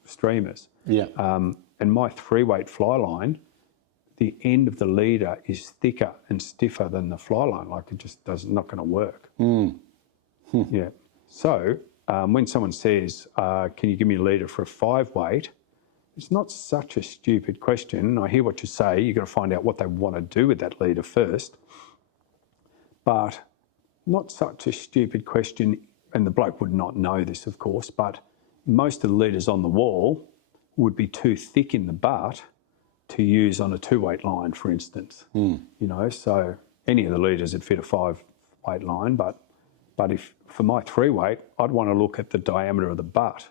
streamers. Yeah. And my 3-weight fly line, the end of the leader is thicker and stiffer than the fly line. Like, it just not going to work. Yeah. So when someone says, can you give me a leader for a 5-weight? It's not such a stupid question. I hear what you say. You've got to find out what they want to do with that leader first. But not such a stupid question, and the bloke would not know this, of course, but most of the leaders on the wall would be too thick in the butt to use on a 2-weight line, for instance. So any of the leaders would fit a 5-weight line, but if for my 3-weight, I'd want to look at the diameter of the butt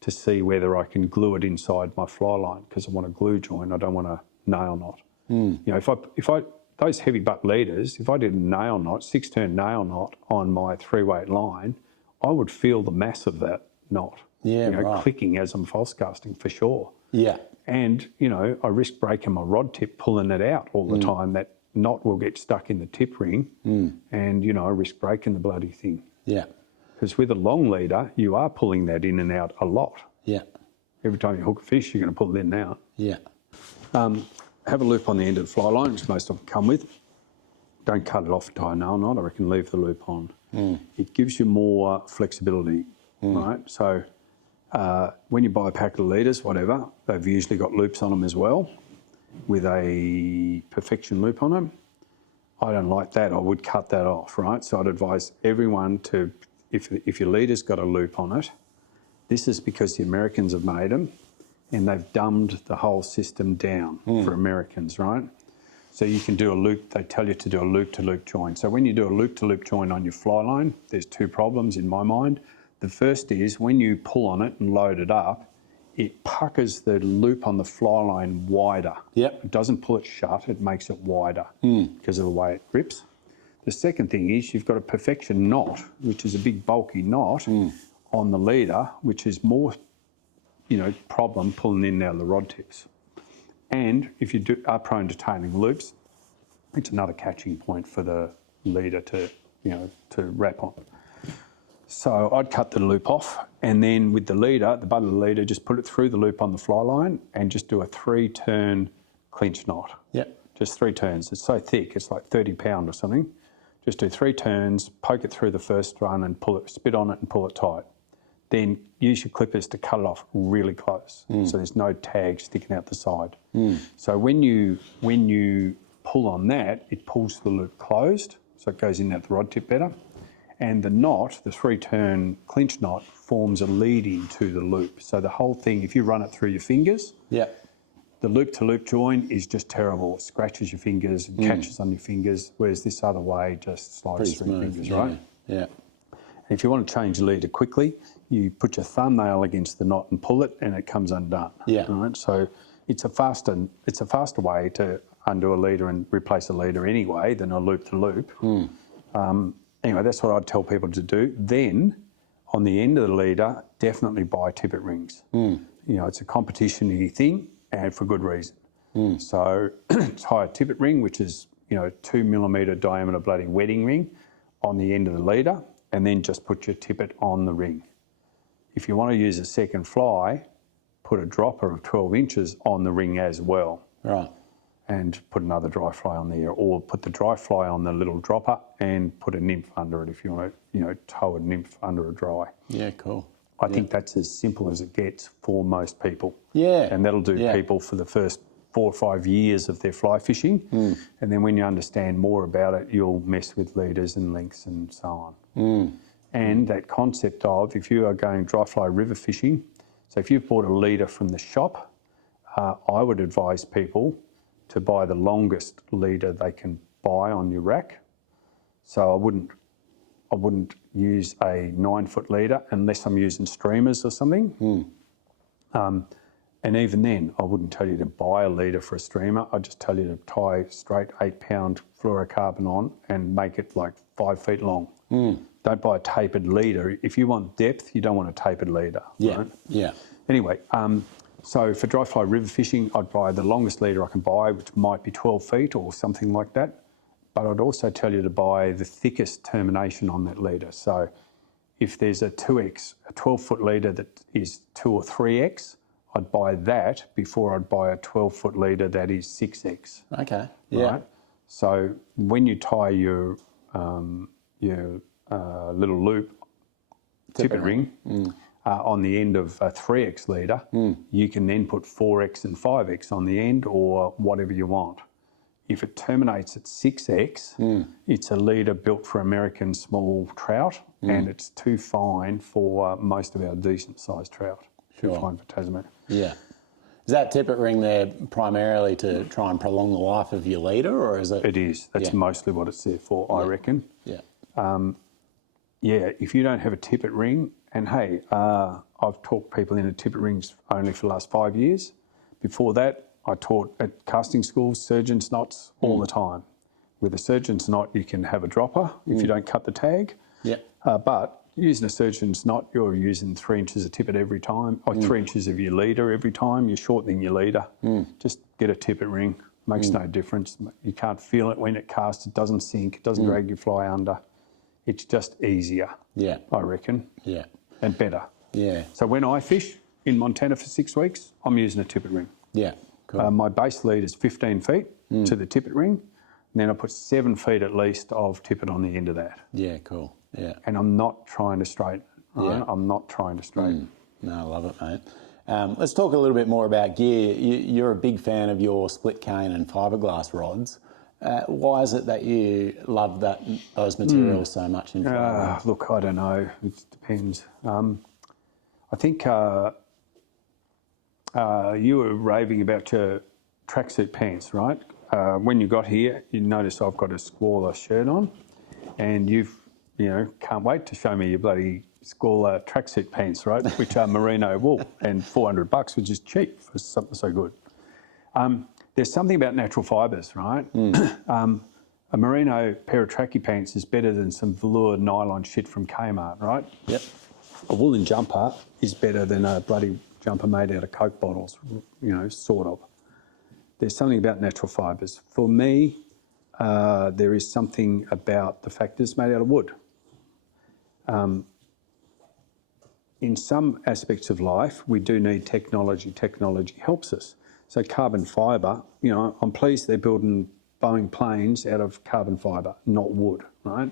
to see whether I can glue it inside my fly line, because I want a glue joint. I don't want a nail knot. If I those heavy butt leaders, if I did a nail knot, 6-turn nail knot on my 3-weight line, I would feel the mass of that knot. Right. Clicking as I'm false casting for sure. Yeah. And, I risk breaking my rod tip pulling it out all the time, that knot will get stuck in the tip ring and, risk breaking the bloody thing. Yeah. Because with a long leader, you are pulling that in and out a lot. Yeah. Every time you hook a fish, you're going to pull it in and out. Yeah. Have a loop on the end of the fly line, which most of them come with. Don't cut it off and tie a nail knot. I reckon leave the loop on. It gives you more flexibility, right? So when you buy a packet of leaders, whatever, they've usually got loops on them as well, with a perfection loop on them. I don't like that. I would cut that off, right? So I'd advise everyone to, if your leader's got a loop on it, this is because the Americans have made them and they've dumbed the whole system down for Americans, right? So you can do a loop, they tell you to do a loop-to-loop join. So when you do a loop-to-loop join on your fly line, there's two problems in my mind. The first is when you pull on it and load it up, it puckers the loop on the fly line wider. Yep. It doesn't pull it shut, it makes it wider because of the way it grips. The second thing is you've got a perfection knot, which is a big bulky knot on the leader, which is more, problem pulling in and out of the rod tips. And if you are prone to tailing loops, it's another catching point for the leader to wrap on. So I'd cut the loop off, and then with the leader, the butt of the leader, just put it through the loop on the fly line and just do a 3-turn clinch knot. Yep. Just 3 turns. It's so thick, it's like 30 pound or something. Just do 3 turns, poke it through the first run and pull it, spit on it and pull it tight. Then use your clippers to cut it off really close, so there's no tag sticking out the side. So when you pull on that, it pulls the loop closed, so it goes in at the rod tip better. And the knot, the 3-turn clinch knot, forms a lead into the loop. So the whole thing, if you run it through your fingers, the loop-to-loop join is just terrible. It scratches your fingers and catches on your fingers, whereas this other way just slides through your fingers, right? Yeah. And if you want to change the leader quickly, you put your thumbnail against the knot and pull it, and it comes undone. Yeah. Right. So it's a faster way to undo a leader and replace a leader anyway than a loop to loop. Anyway, that's what I'd tell people to do. Then, on the end of the leader, definitely buy tippet rings. It's a competition-y thing, and for good reason. So tie a tippet ring, which is 2 millimetre diameter bloody wedding ring, on the end of the leader, and then just put your tippet on the ring. If you want to use a second fly, put a dropper of 12 inches on the ring as well. Right. And put another dry fly on there, or put the dry fly on the little dropper and put a nymph under it if you want to, tow a nymph under a dry. Yeah, cool. I think that's as simple as it gets for most people. Yeah. And that'll do people for the first 4 or 5 years of their fly fishing. And then when you understand more about it, you'll mess with leaders and lengths and so on. And that concept of, if you are going dry fly river fishing, so if you've bought a leader from the shop, I would advise people to buy the longest leader they can buy on your rack. So I wouldn't use a 9-foot leader unless I'm using streamers or something. And even then, I wouldn't tell you to buy a leader for a streamer. I'd just tell you to tie straight 8-pound fluorocarbon on and make it like 5 feet long. Don't buy a tapered leader. If you want depth, you don't want a tapered leader. Yeah. Right? Yeah. Anyway, so for dry fly river fishing, I'd buy the longest leader I can buy, which might be 12 feet or something like that. But I'd also tell you to buy the thickest termination on that leader. So if there's a 2X, a 12-foot leader that is 2 or 3X, I'd buy that before I'd buy a 12-foot leader that is 6X. Okay. Yeah. Right? So when you tie your little loop tippet ring on the end of a 3X leader, you can then put 4X and 5X on the end or whatever you want. If it terminates at 6X, it's a leader built for American small trout, and it's too fine for most of our decent-sized trout. Too fine for Tasmania. Yeah. Is that tippet ring there primarily to try and prolong the life of your leader, or is it? It is. That's mostly what it's there for, I reckon. Yeah. If you don't have a tippet ring, and hey, I've taught people into tippet rings only for the last 5 years. Before that, I taught at casting schools surgeon's knots all the time. With a surgeon's knot, you can have a dropper if you don't cut the tag. Yeah. But using a surgeon's knot, you're using 3 inches of tippet every time, or 3 inches of your leader every time. You're shortening your leader. Just get a tippet ring. Makes no difference. You can't feel it when it casts. It doesn't sink. It doesn't drag your fly under. It's just easier, I reckon, and better. Yeah. So when I fish in Montana for 6 weeks, I'm using a tippet ring. Yeah. Cool. My base lead is 15 feet to the tippet ring, and then I put 7 feet at least of tippet on the end of that. Yeah, cool. Yeah. And I'm not trying to straighten. Right? I'm not trying to straighten. No, I love it, mate. Let's talk a little bit more about gear. You're a big fan of your split cane and fibreglass rods. Why is it that you love those materials so much in fly rods? Look, I don't know. It depends. I think you were raving about your tracksuit pants, right? When you got here, you notice I've got a squaller shirt on, and can't wait to show me your bloody squaller tracksuit pants, right? Which are merino wool and $400, which is cheap for something so good. There's something about natural fibres, right? A merino pair of tracky pants is better than some velour nylon shit from Kmart, right? Yep. A woolen jumper is better than a bloody jumper made out of Coke bottles, sort of. There's something about natural fibres. For me, there is something about the fact that it's made out of wood. In some aspects of life, we do need technology. Technology helps us. So carbon fibre, I'm pleased they're building Boeing planes out of carbon fibre, not wood, right?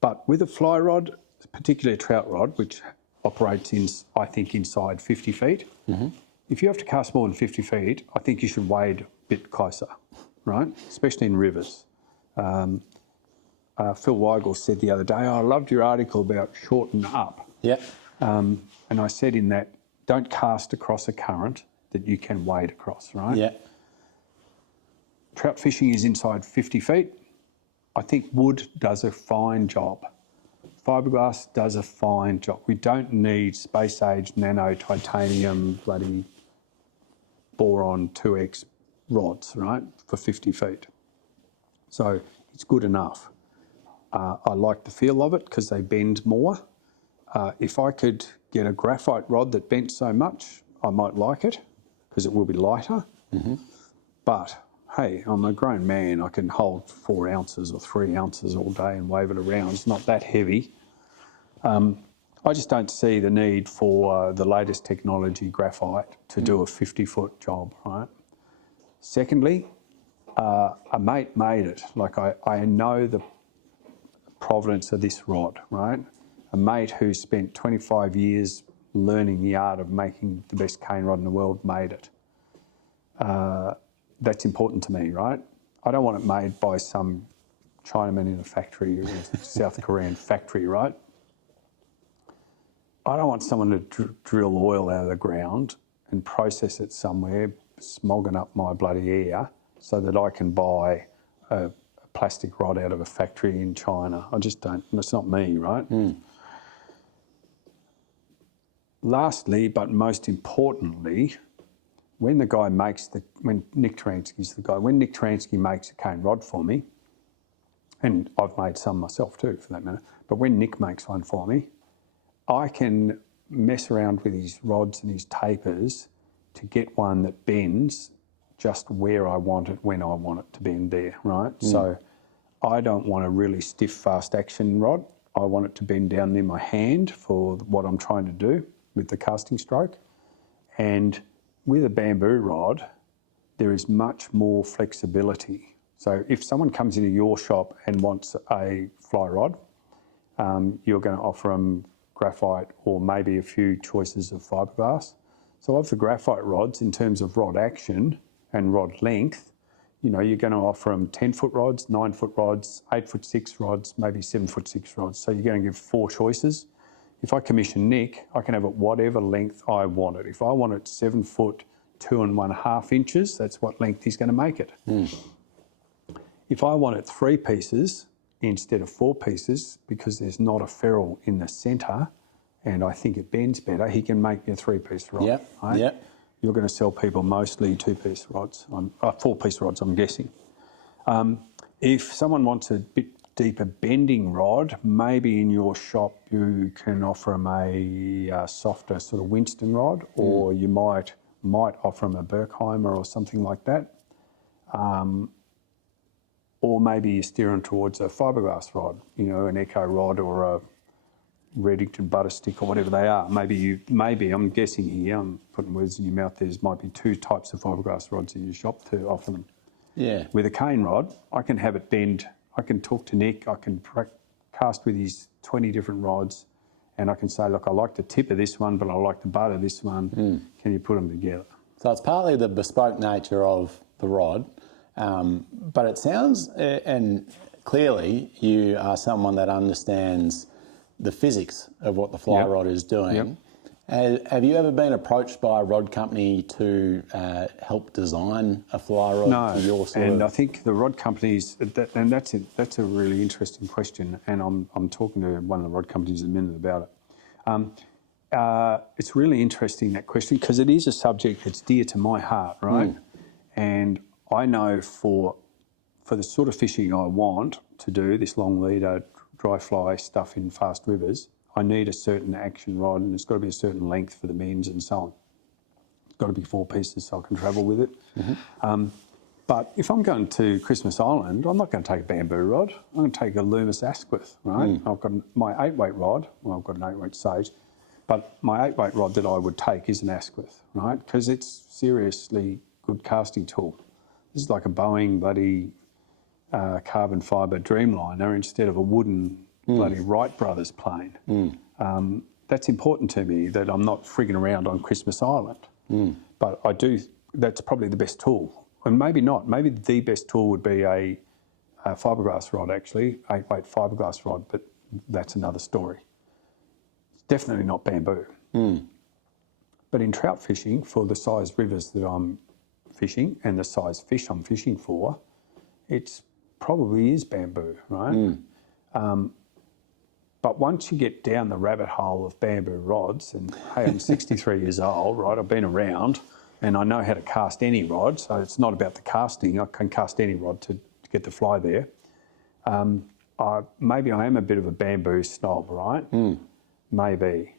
But with a fly rod, particularly a trout rod, which operates inside 50 feet, if you have to cast more than 50 feet, I think you should wade a bit closer, right? Especially in rivers. Phil Weigel said the other day, I loved your article about shorten up. Yeah. And I said in that, don't cast across a current that you can wade across, right? Yeah. Trout fishing is inside 50 feet. I think wood does a fine job. Fibreglass does a fine job. We don't need space age nano titanium bloody boron 2X rods, right, for 50 feet. So it's good enough. I like the feel of it because they bend more. If I could get a graphite rod that bent so much, I might like it because it will be lighter. But hey, I'm a grown man. I can hold 4 ounces or 3 ounces all day and wave it around. It's not that heavy. I just don't see the need for the latest technology, graphite, to do a 50-foot job, right? Secondly, a mate made it. Like I know the provenance of this rod, right? A mate who spent 25 years learning the art of making the best cane rod in the world made it. That's important to me, right? I don't want it made by some Chinaman in a factory, or a South Korean factory, right? I don't want someone to drill oil out of the ground and process it somewhere, smogging up my bloody ear so that I can buy a plastic rod out of a factory in China. I just don't, it's not me, right? Lastly, but most importantly, when Nick Taransky's the guy, when Nick Taransky makes a cane rod for me, and I've made some myself too, for that matter, but when Nick makes one for me, I can mess around with his rods and his tapers to get one that bends just where I want it, when I want it to bend there, right? So I don't want a really stiff, fast action rod. I want it to bend down near my hand for what I'm trying to do with the casting stroke. And with a bamboo rod, there is much more flexibility. So if someone comes into your shop and wants a fly rod, you're going to offer them graphite or maybe a few choices of fiberglass. So of the graphite rods, in terms of rod action and rod length, you're going to offer them 10-foot rods, 9-foot rods, 8'6" rods, maybe 7'6" rods. So you're going to give 4 choices. If I commission Nick, I can have it whatever length I want it. If I want it 7 foot, 2 1/2 inches, that's what length he's going to make it. If I want it 3 pieces instead of 4 pieces, because there's not a ferrule in the centre, and I think it bends better, he can make me a 3-piece rod. Yep, right? yep. You're going to sell people mostly 2-piece rods, 4-piece rods, I'm guessing. If someone wants a bit deeper bending rod, maybe in your shop you can offer them a softer sort of Winston rod, or you might offer them a Berkheimer or something like that. or maybe you're steering towards a fiberglass rod, you know, an echo rod or a Reddington butter stick or whatever they are. Maybe I'm guessing here, I'm putting words in your mouth, there might be 2 types of fiberglass rods in your shop to offer them. Yeah. With a cane rod, I can have it bend. I can talk to Nick. I can cast with his 20 different rods, and I can say, look, I like the tip of this one, but I like the butt of this one. Can you put them together? So it's partly the bespoke nature of the rod, but it sounds, and clearly you are someone that understands the physics of what the fly rod is doing. Have you ever been approached by a rod company to help design a fly rod? No, I think the rod companies, that's a really interesting question, and I'm talking to one of the rod companies in a minute about it. It's really interesting, that question, because it is a subject that's dear to my heart, right? And I know for the sort of fishing I want to do, this long leader, dry fly stuff in fast rivers, I need a certain action rod, and it's got to be a certain length for the bends and so on. It's got to be 4 pieces so I can travel with it. But if I'm going to Christmas Island, I'm not going to take a bamboo rod. I'm going to take a Loomis Asquith, right? I've got my 8-weight rod. Well, I've got an 8-weight Sage, but my 8-weight rod that I would take is an Asquith, right? Because it's seriously good casting tool. This is like a Boeing bloody carbon fibre Dreamliner instead of a wooden bloody Wright Brothers plane. That's important to me, that I'm not frigging around on Christmas Island. But I do, that's probably the best tool. And maybe not, maybe the best tool would be a fiberglass rod, actually, 8-weight fiberglass rod, but that's another story. It's definitely not bamboo. But in trout fishing, for the size rivers that I'm fishing and the size fish I'm fishing for, it's probably is bamboo, right? But once you get down the rabbit hole of bamboo rods, and hey, I'm 63 years old, right? I've been around and I know how to cast any rod, so it's not about the casting. I can cast any rod to get the fly there. Maybe I am a bit of a bamboo snob, right? Maybe.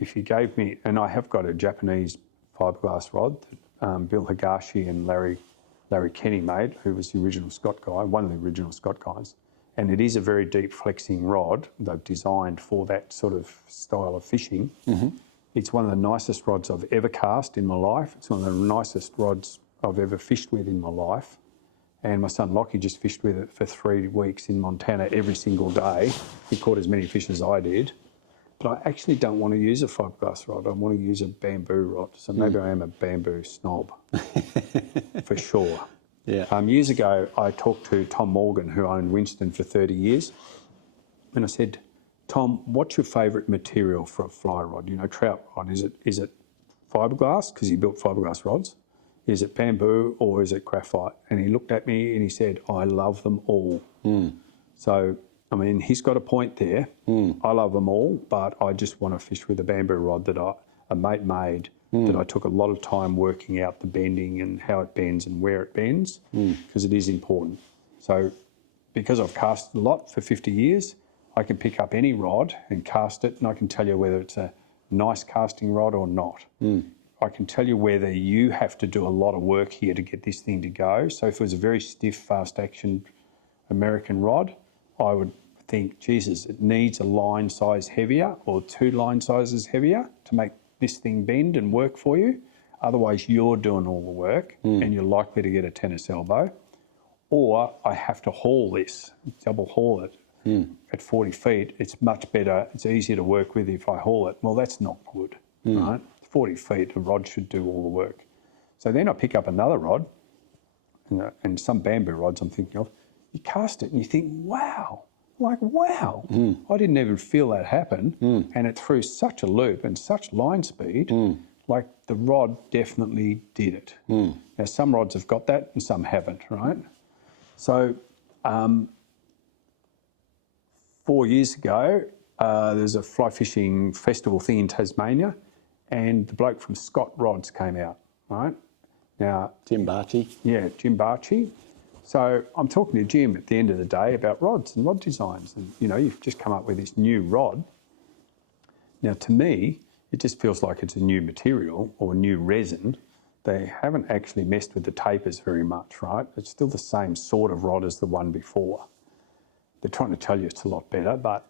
If you gave me, and I have got a Japanese fiberglass rod that Bill Higashi and Larry Kenny made, who was the original Scott guy, one of the original Scott guys. And it is a very deep flexing rod they've designed for that sort of style of fishing. It's one of the nicest rods I've ever cast in my life. It's one of the nicest rods I've ever fished with in my life. And my son Lockie just fished with it for 3 weeks in Montana every single day. He caught as many fish as I did. But I actually don't want to use a fiberglass rod. I want to use a bamboo rod. So maybe I am a bamboo snob, for sure. Yeah. Years ago, I talked to Tom Morgan, who owned Winston for 30 years. And I said, Tom, what's your favourite material for a fly rod? You know, trout rod. Is it fiberglass, because he built fiberglass rods? Is it bamboo, or is it graphite? And he looked at me and he said, I love them all. So, I mean, he's got a point there. I love them all, but I just want to fish with a bamboo rod that a mate made, that I took a lot of time working out the bending and how it bends and where it bends, because it is important. So because I've cast a lot for 50 years, I can pick up any rod and cast it, and I can tell you whether it's a nice casting rod or not. I can tell you whether you have to do a lot of work here to get this thing to go. So if it was a very stiff, fast action American rod, I would think, Jesus, it needs a line size heavier or 2 line sizes heavier to make this thing bend and work for you. Otherwise, you're doing all the work and you're likely to get a tennis elbow. Or I have to haul this, double haul it at 40 feet. It's much better. It's easier to work with if I haul it. Well, that's not good, right? 40 feet, a rod should do all the work. So then I pick up another rod, and some bamboo rods I'm thinking of. You cast it and you think, wow. Like, wow, I didn't even feel that happen. And it threw such a loop and such line speed, like the rod definitely did it. Now, some rods have got that and some haven't, right? So 4 years ago, there's a fly fishing festival thing in Tasmania, and the bloke from Scott Rods came out, right? Now, Jim Barchi. Yeah, Jim Barchi. So I'm talking to Jim at the end of the day about rods and rod designs. And, you know, you've just come up with this new rod. Now, to me, it just feels like it's a new material or new resin they haven't actually messed with the tapers very much, right? It's still the same sort of rod as the one before. They're trying to tell you it's a lot better, but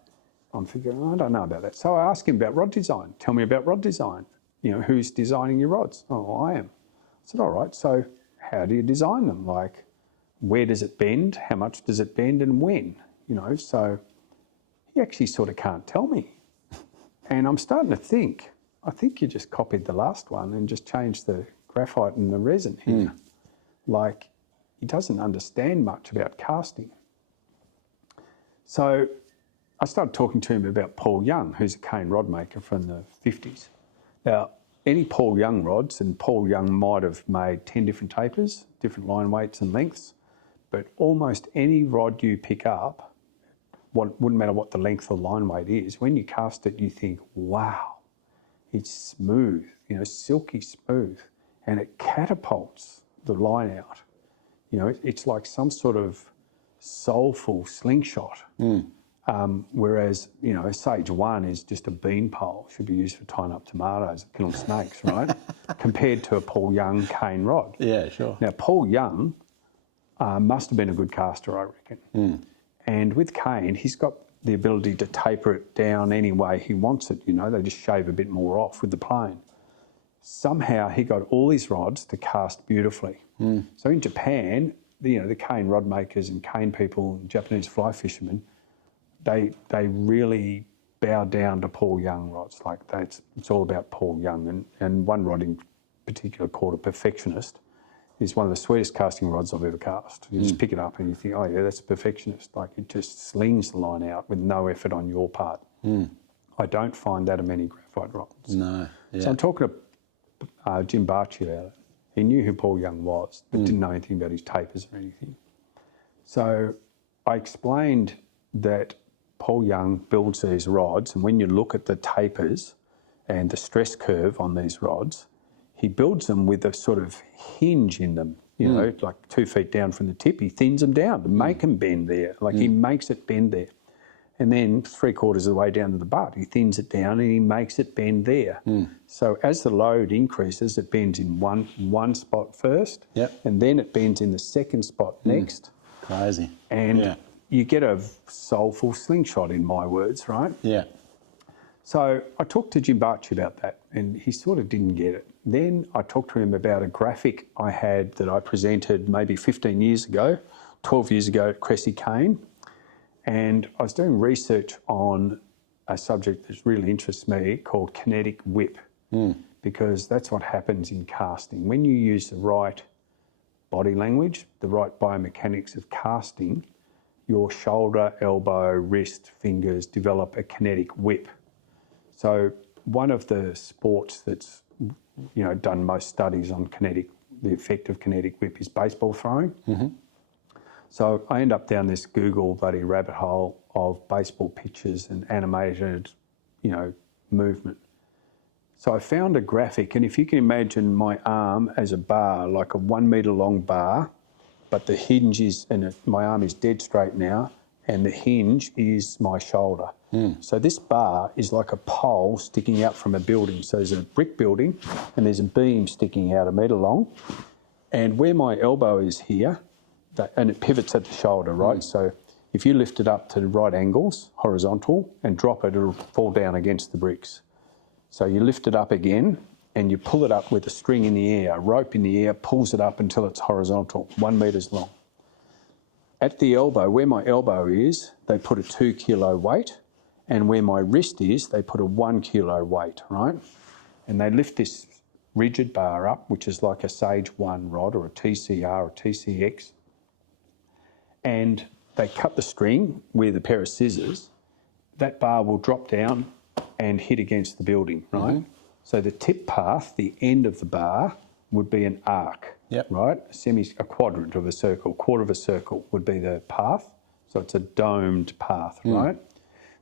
I'm thinking, I don't know about that. So I asked him about rod design. Tell me about rod design. You know, who's designing your rods? Oh, I am. I said, all right, so how do you design them? Like, where does it bend? How much does it bend and when? You know, so he actually sort of can't tell me. And I'm starting to think, I think you just copied the last one and just changed the graphite and the resin here. Like, he doesn't understand much about casting. So I started talking to him about Paul Young, who's a cane rod maker from the 50s. Now, any Paul Young rods, and Paul Young might have made 10 different tapers, different line weights and lengths, but almost any rod you pick up, wouldn't matter what the length or line weight is, when you cast it, you think, wow, it's smooth, you know, silky smooth, and it catapults the line out. You know, it's like some sort of soulful slingshot. Whereas, you know, Sage 1 is just a bean pole, should be used for tying up tomatoes and killing snakes, right? Compared to a Paul Young cane rod. Yeah, sure. Now, Paul Young must have been a good caster, I reckon. And with cane, he's got the ability to taper it down any way he wants it, you know, they just shave a bit more off with the plane. Somehow he got all his rods to cast beautifully. So in Japan, you know, the cane rod makers and cane people, Japanese fly fishermen, they really bow down to Paul Young rods. Like it's all about Paul Young. And one rod in particular called a Perfectionist is one of the sweetest casting rods I've ever cast. You just pick it up and you think, oh yeah, that's a Perfectionist. Like it just slings the line out with no effort on your part. I don't find that of many graphite rods. No. Yeah. So I'm talking to Jim Barchi about it. He knew who Paul Young was, but didn't know anything about his tapers or anything. So I explained that Paul Young builds these rods, and when you look at the tapers and the stress curve on these rods, he builds them with a sort of hinge in them, you know, like 2 feet down from the tip. He thins them down to make them bend there. Like he makes it bend there. And then 3/4 of the way down to the butt, he thins it down and he makes it bend there. So as the load increases, it bends in one spot first, and then it bends in the second spot next. Crazy. And you get a soulful slingshot, in my words, right? Yeah. So I talked to Jim Barchi about that, and he sort of didn't get it. Then I talked to him about a graphic I had that I presented maybe 15 years ago, 12 years ago at Cressy Cane. And I was doing research on a subject that really interests me called kinetic whip, because that's what happens in casting. When you use the right body language, the right biomechanics of casting, your shoulder, elbow, wrist, fingers develop a kinetic whip. So one of the sports that's, you know, done most studies on the effect of kinetic whip is baseball throwing. So I end up down this Google bloody rabbit hole of baseball pitches and animated, you know, movement. So I found a graphic, and if you can imagine my arm as a bar, like a 1 metre long bar, but the hinge is, and my arm is dead straight now, and the hinge is my shoulder. So this bar is like a pole sticking out from a building. So there's a brick building and there's a beam sticking out 1 metre long. And where my elbow is here, and it pivots at the shoulder, right? So if you lift it up to the right angles, horizontal, and drop it, it'll fall down against the bricks. So you lift it up again and you pull it up with a string in the air, a rope in the air, pulls it up until it's horizontal, 1 metre long. At the elbow, where my elbow is, they put a 2 kilo weight, and where my wrist is, they put a 1 kilo weight, right? And they lift this rigid bar up, which is like a Sage 1 rod or a TCR or TCX, and they cut the string with a pair of scissors. That bar will drop down and hit against the building, right? So the tip path, the end of the bar, would be an arc, right? A quadrant of a circle, quarter of a circle would be the path. So it's a domed path, right?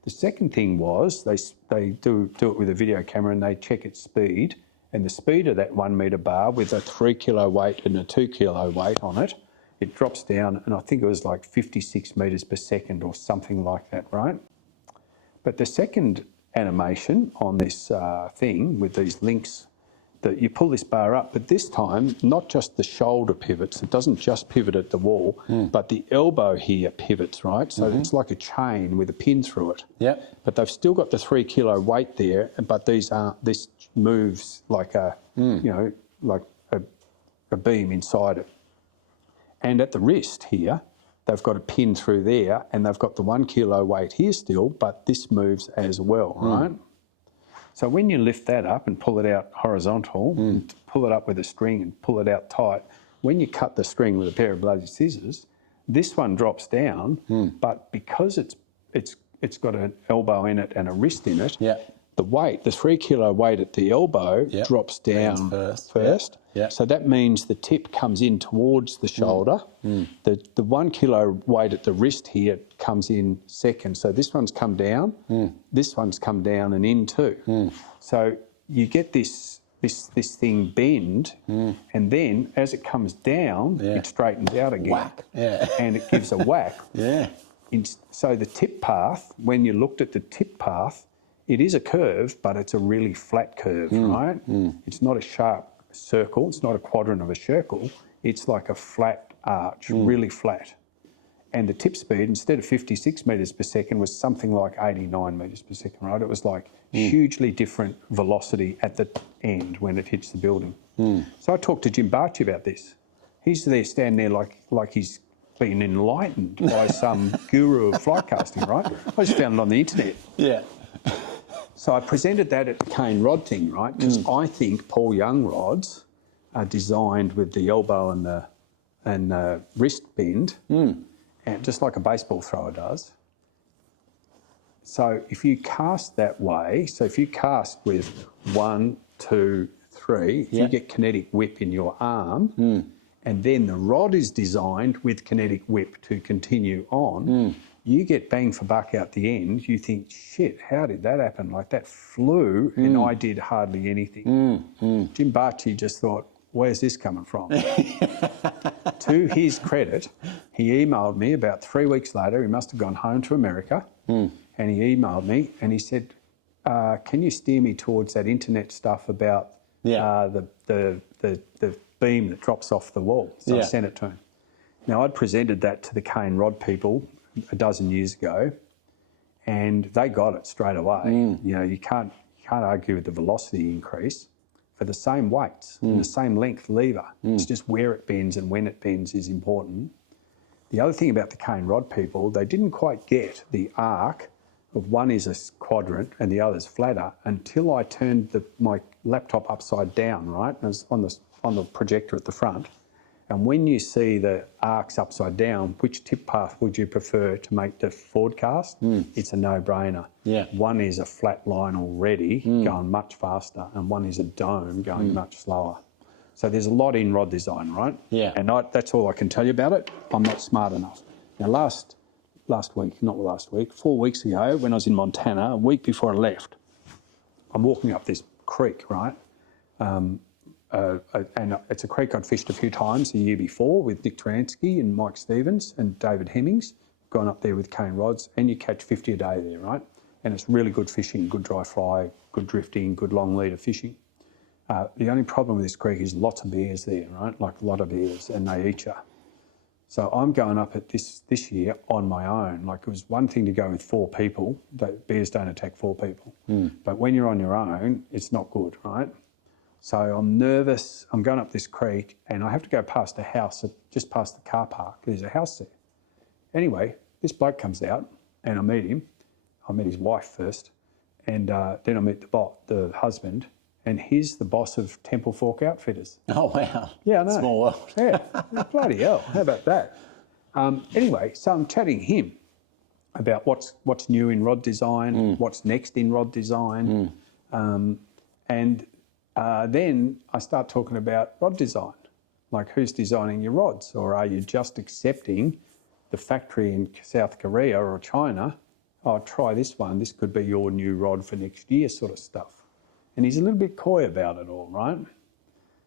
The second thing was they do it with a video camera and they check its speed, and the speed of that 1 metre bar with a 3 kilo weight and a 2 kilo weight on it, it drops down, and I think it was like 56 metres per second or something like that, right? But the second animation on this thing with these links you pull this bar up, but this time, not just the shoulder pivots, it doesn't just pivot at the wall, but the elbow here pivots, right? So it's like a chain with a pin through it. Yep. But they've still got the 3 kilo weight there, but this moves like like a beam inside it. And at the wrist here, they've got a pin through there, and they've got the 1 kilo weight here still, but this moves as well, right? So when you lift that up and pull it out horizontal, and pull it up with a string and pull it out tight, when you cut the string with a pair of bloody scissors, this one drops down, but because it's got an elbow in it and a wrist in it, the weight, the 3 kilo weight at the elbow drops down first. Yep. So that means the tip comes in towards the shoulder. The 1 kilo weight at the wrist here comes in second. So this one's come down, this one's come down and in too. So you get this thing bend, and then as it comes down, it straightens out again. Whack. Yeah. And it gives a whack. Yeah. So the tip path, when you looked at the tip path, it is a curve, but it's a really flat curve, right? It's not a sharp circle. It's not a quadrant of a circle. It's like a flat arch, really flat. And the tip speed, instead of 56 metres per second, was something like 89 metres per second, right? It was like hugely different velocity at the end when it hits the building. So I talked to Jim Barchi about this. He's there standing there like he's been enlightened by some guru of fly casting, right? I just found it on the internet. Yeah. So I presented that at the cane rod thing, right? Because I think Paul Young rods are designed with the elbow and the wrist bend, and just like a baseball thrower does. So if you cast that way, so if you cast with 1, 2, 3, if you get kinetic whip in your arm, and then the rod is designed with kinetic whip to continue on, you get bang for buck out the end. You think, shit, how did that happen? Like that flew and I did hardly anything. Jim Barchi just thought, where's this coming from? To his credit, he emailed me about 3 weeks later. He must have gone home to America, and he emailed me and he said, can you steer me towards that internet stuff about the beam that drops off the wall? So I sent it to him. Now, I'd presented that to the cane rod people a dozen years ago, and they got it straight away. You know, you can't argue with the velocity increase for the same weights and the same length lever. It's just where it bends and when it bends is important. The other thing about the cane rod people, they didn't quite get the arc of one is a quadrant and the other's flatter until I turned my laptop upside down, right? It was on the projector at the front. And when you see the arcs upside down, which tip path would you prefer to make the forward cast? It's a no-brainer. One is a flat line already, going much faster, and one is a dome going much slower. So there's a lot in rod design, right? And that's all I can tell you about it. I'm not smart enough. Now, last 4 weeks ago, when I was in Montana, a week before I left, I'm walking up this creek, right? And it's a creek I'd fished a few times the year before with Nick Taransky and Mike Stevens and David Hemmings, gone up there with cane rods, and you catch 50 a day there, right? And it's really good fishing, good dry fly, good drifting, good long leader fishing. The only problem with this creek is lots of bears there, right? Like a lot of bears, and they eat you. So I'm going up at this year on my own. Like, it was one thing to go with 4 people, but bears don't attack 4 people. But when you're on your own, it's not good, right? So I'm nervous. I'm going up this creek and I have to go past a house, just past the car park. There's a house there. Anyway, this bloke comes out and I meet him. I met his wife first, and then I meet the husband, and he's the boss of Temple Fork Outfitters. Oh, wow. Yeah, I know. Small world. Yeah, bloody hell. How about that? Anyway, so I'm chatting him about what's new in rod design, what's next in rod design, and then I start talking about rod design, like who's designing your rods, or are you just accepting the factory in South Korea or China? Oh, try this one. This could be your new rod for next year, sort of stuff. And he's a little bit coy about it all, right?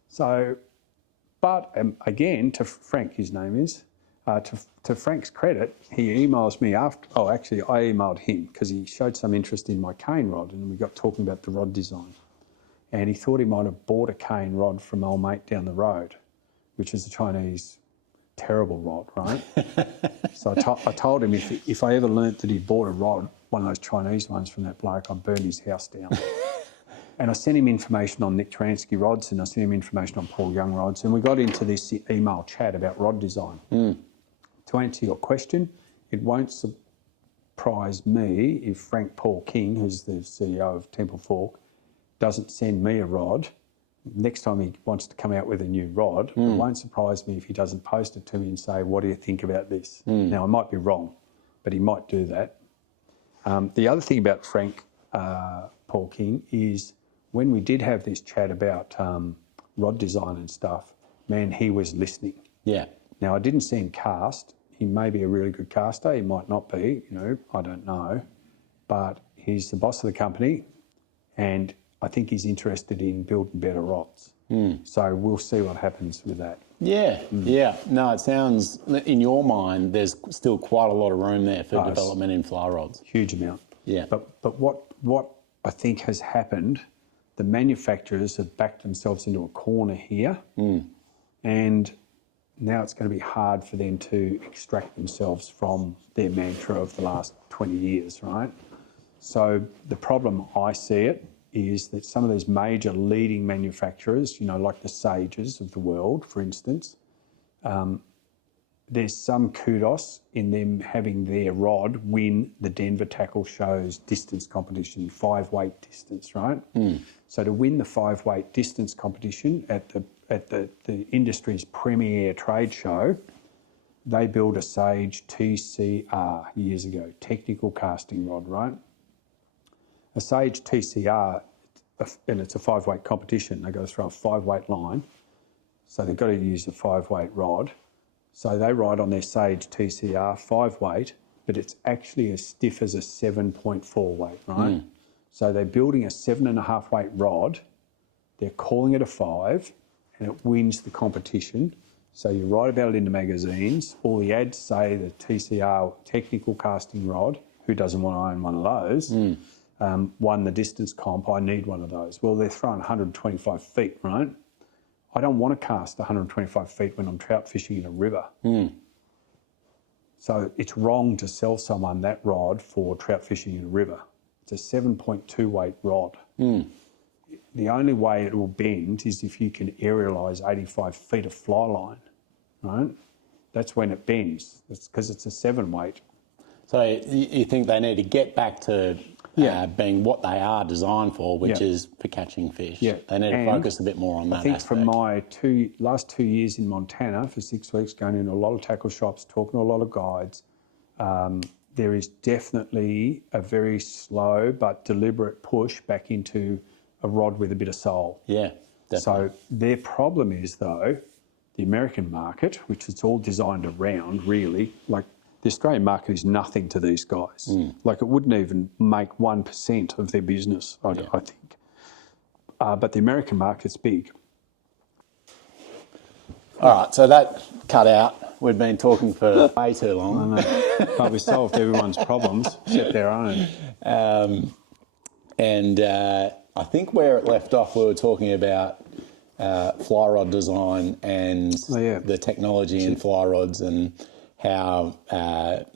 So, but again, to Frank, his name is, to Frank's credit, he emails me after. Oh, actually, I emailed him because he showed some interest in my cane rod, and we got talking about the rod design. and he thought he might have bought a cane rod from old mate down the road, which is a Chinese terrible rod, right? So I told him if I ever learnt that he bought a rod, one of those Chinese ones from that bloke, I'd burn his house down. And I sent him information on Nick Transky rods, and I sent him information on Paul Young rods, and we got into this email chat about rod design. To answer your question, it won't surprise me if Frank Paul King, who's the CEO of Temple Fork, doesn't send me a rod next time he wants to come out with a new rod. It won't surprise me if he doesn't post it to me and say, what do you think about this? Now, I might be wrong, but he might do that. The other thing about Frank Paul King is when we did have this chat about rod design and stuff, man, he was listening. Yeah. Now, I didn't see him cast. He may be a really good caster. He might not be, I don't know. But he's the boss of the company, and I think he's interested in building better rods. So we'll see what happens with that. Yeah, yeah. No, it sounds, in your mind, there's still quite a lot of room there for development in fly rods. Huge amount. Yeah. But what I think has happened, the manufacturers have backed themselves into a corner here, and now it's going to be hard for them to extract themselves from their mantra of the last 20 years, right? So the problem I see it is that some of these major leading manufacturers, like the Sages of the world, for instance, there's some kudos in them having their rod win the Denver Tackle Show's distance competition, 5-weight distance, right? So to win the 5-weight distance competition at the industry's premier trade show, they built a Sage TCR years ago, technical casting rod, right? A Sage TCR, and it's a 5-weight competition. They go through a 5-weight line, so they've got to use a 5-weight rod. So they ride on their Sage TCR 5-weight, but it's actually as stiff as a 7.4 weight, right? So they're building a 7.5 weight rod. They're calling it a 5, and it wins the competition. So you write about it in the magazines. All the ads say the TCR technical casting rod. Who doesn't want to own one of those? Won the distance comp. I need one of those. Well, they're throwing 125 feet, right? I don't want to cast 125 feet when I'm trout fishing in a river. So it's wrong to sell someone that rod for trout fishing in a river. It's a 7.2 weight rod. The only way it will bend is if you can aerialise 85 feet of fly line, right? That's when it bends. It's because it's a 7 weight. So you think they need to get back to being what they are designed for, which is for catching fish. Yeah. They need to focus a bit more on that aspect. From my last 2 years in Montana for 6 weeks, going into a lot of tackle shops, talking to a lot of guides, there is definitely a very slow but deliberate push back into a rod with a bit of soul. Yeah, definitely. So their problem is, though, the American market, which it's all designed around, really, like the Australian market is nothing to these guys. Like it wouldn't even make 1% of their business, I think. But the American market's big. All right, so that cut out. We've been talking for way too long. I know. But we solved everyone's problems, except their own. I think where it left off, we were talking about fly rod design and the technology in fly rods and how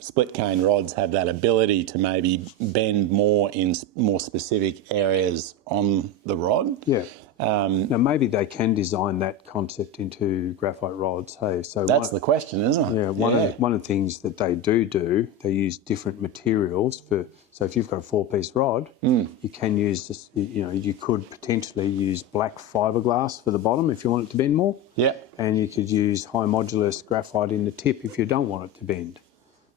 split cane rods have that ability to maybe bend more in more specific areas on the rod. Yeah. Now maybe they can design that concept into graphite rods. Hey, so that's the question, isn't it? Yeah. One of the things that they do, they use different materials for. So if you've got a 4-piece rod, you can use this. You could potentially use black fibreglass for the bottom if you want it to bend more. Yeah. And you could use high modulus graphite in the tip if you don't want it to bend.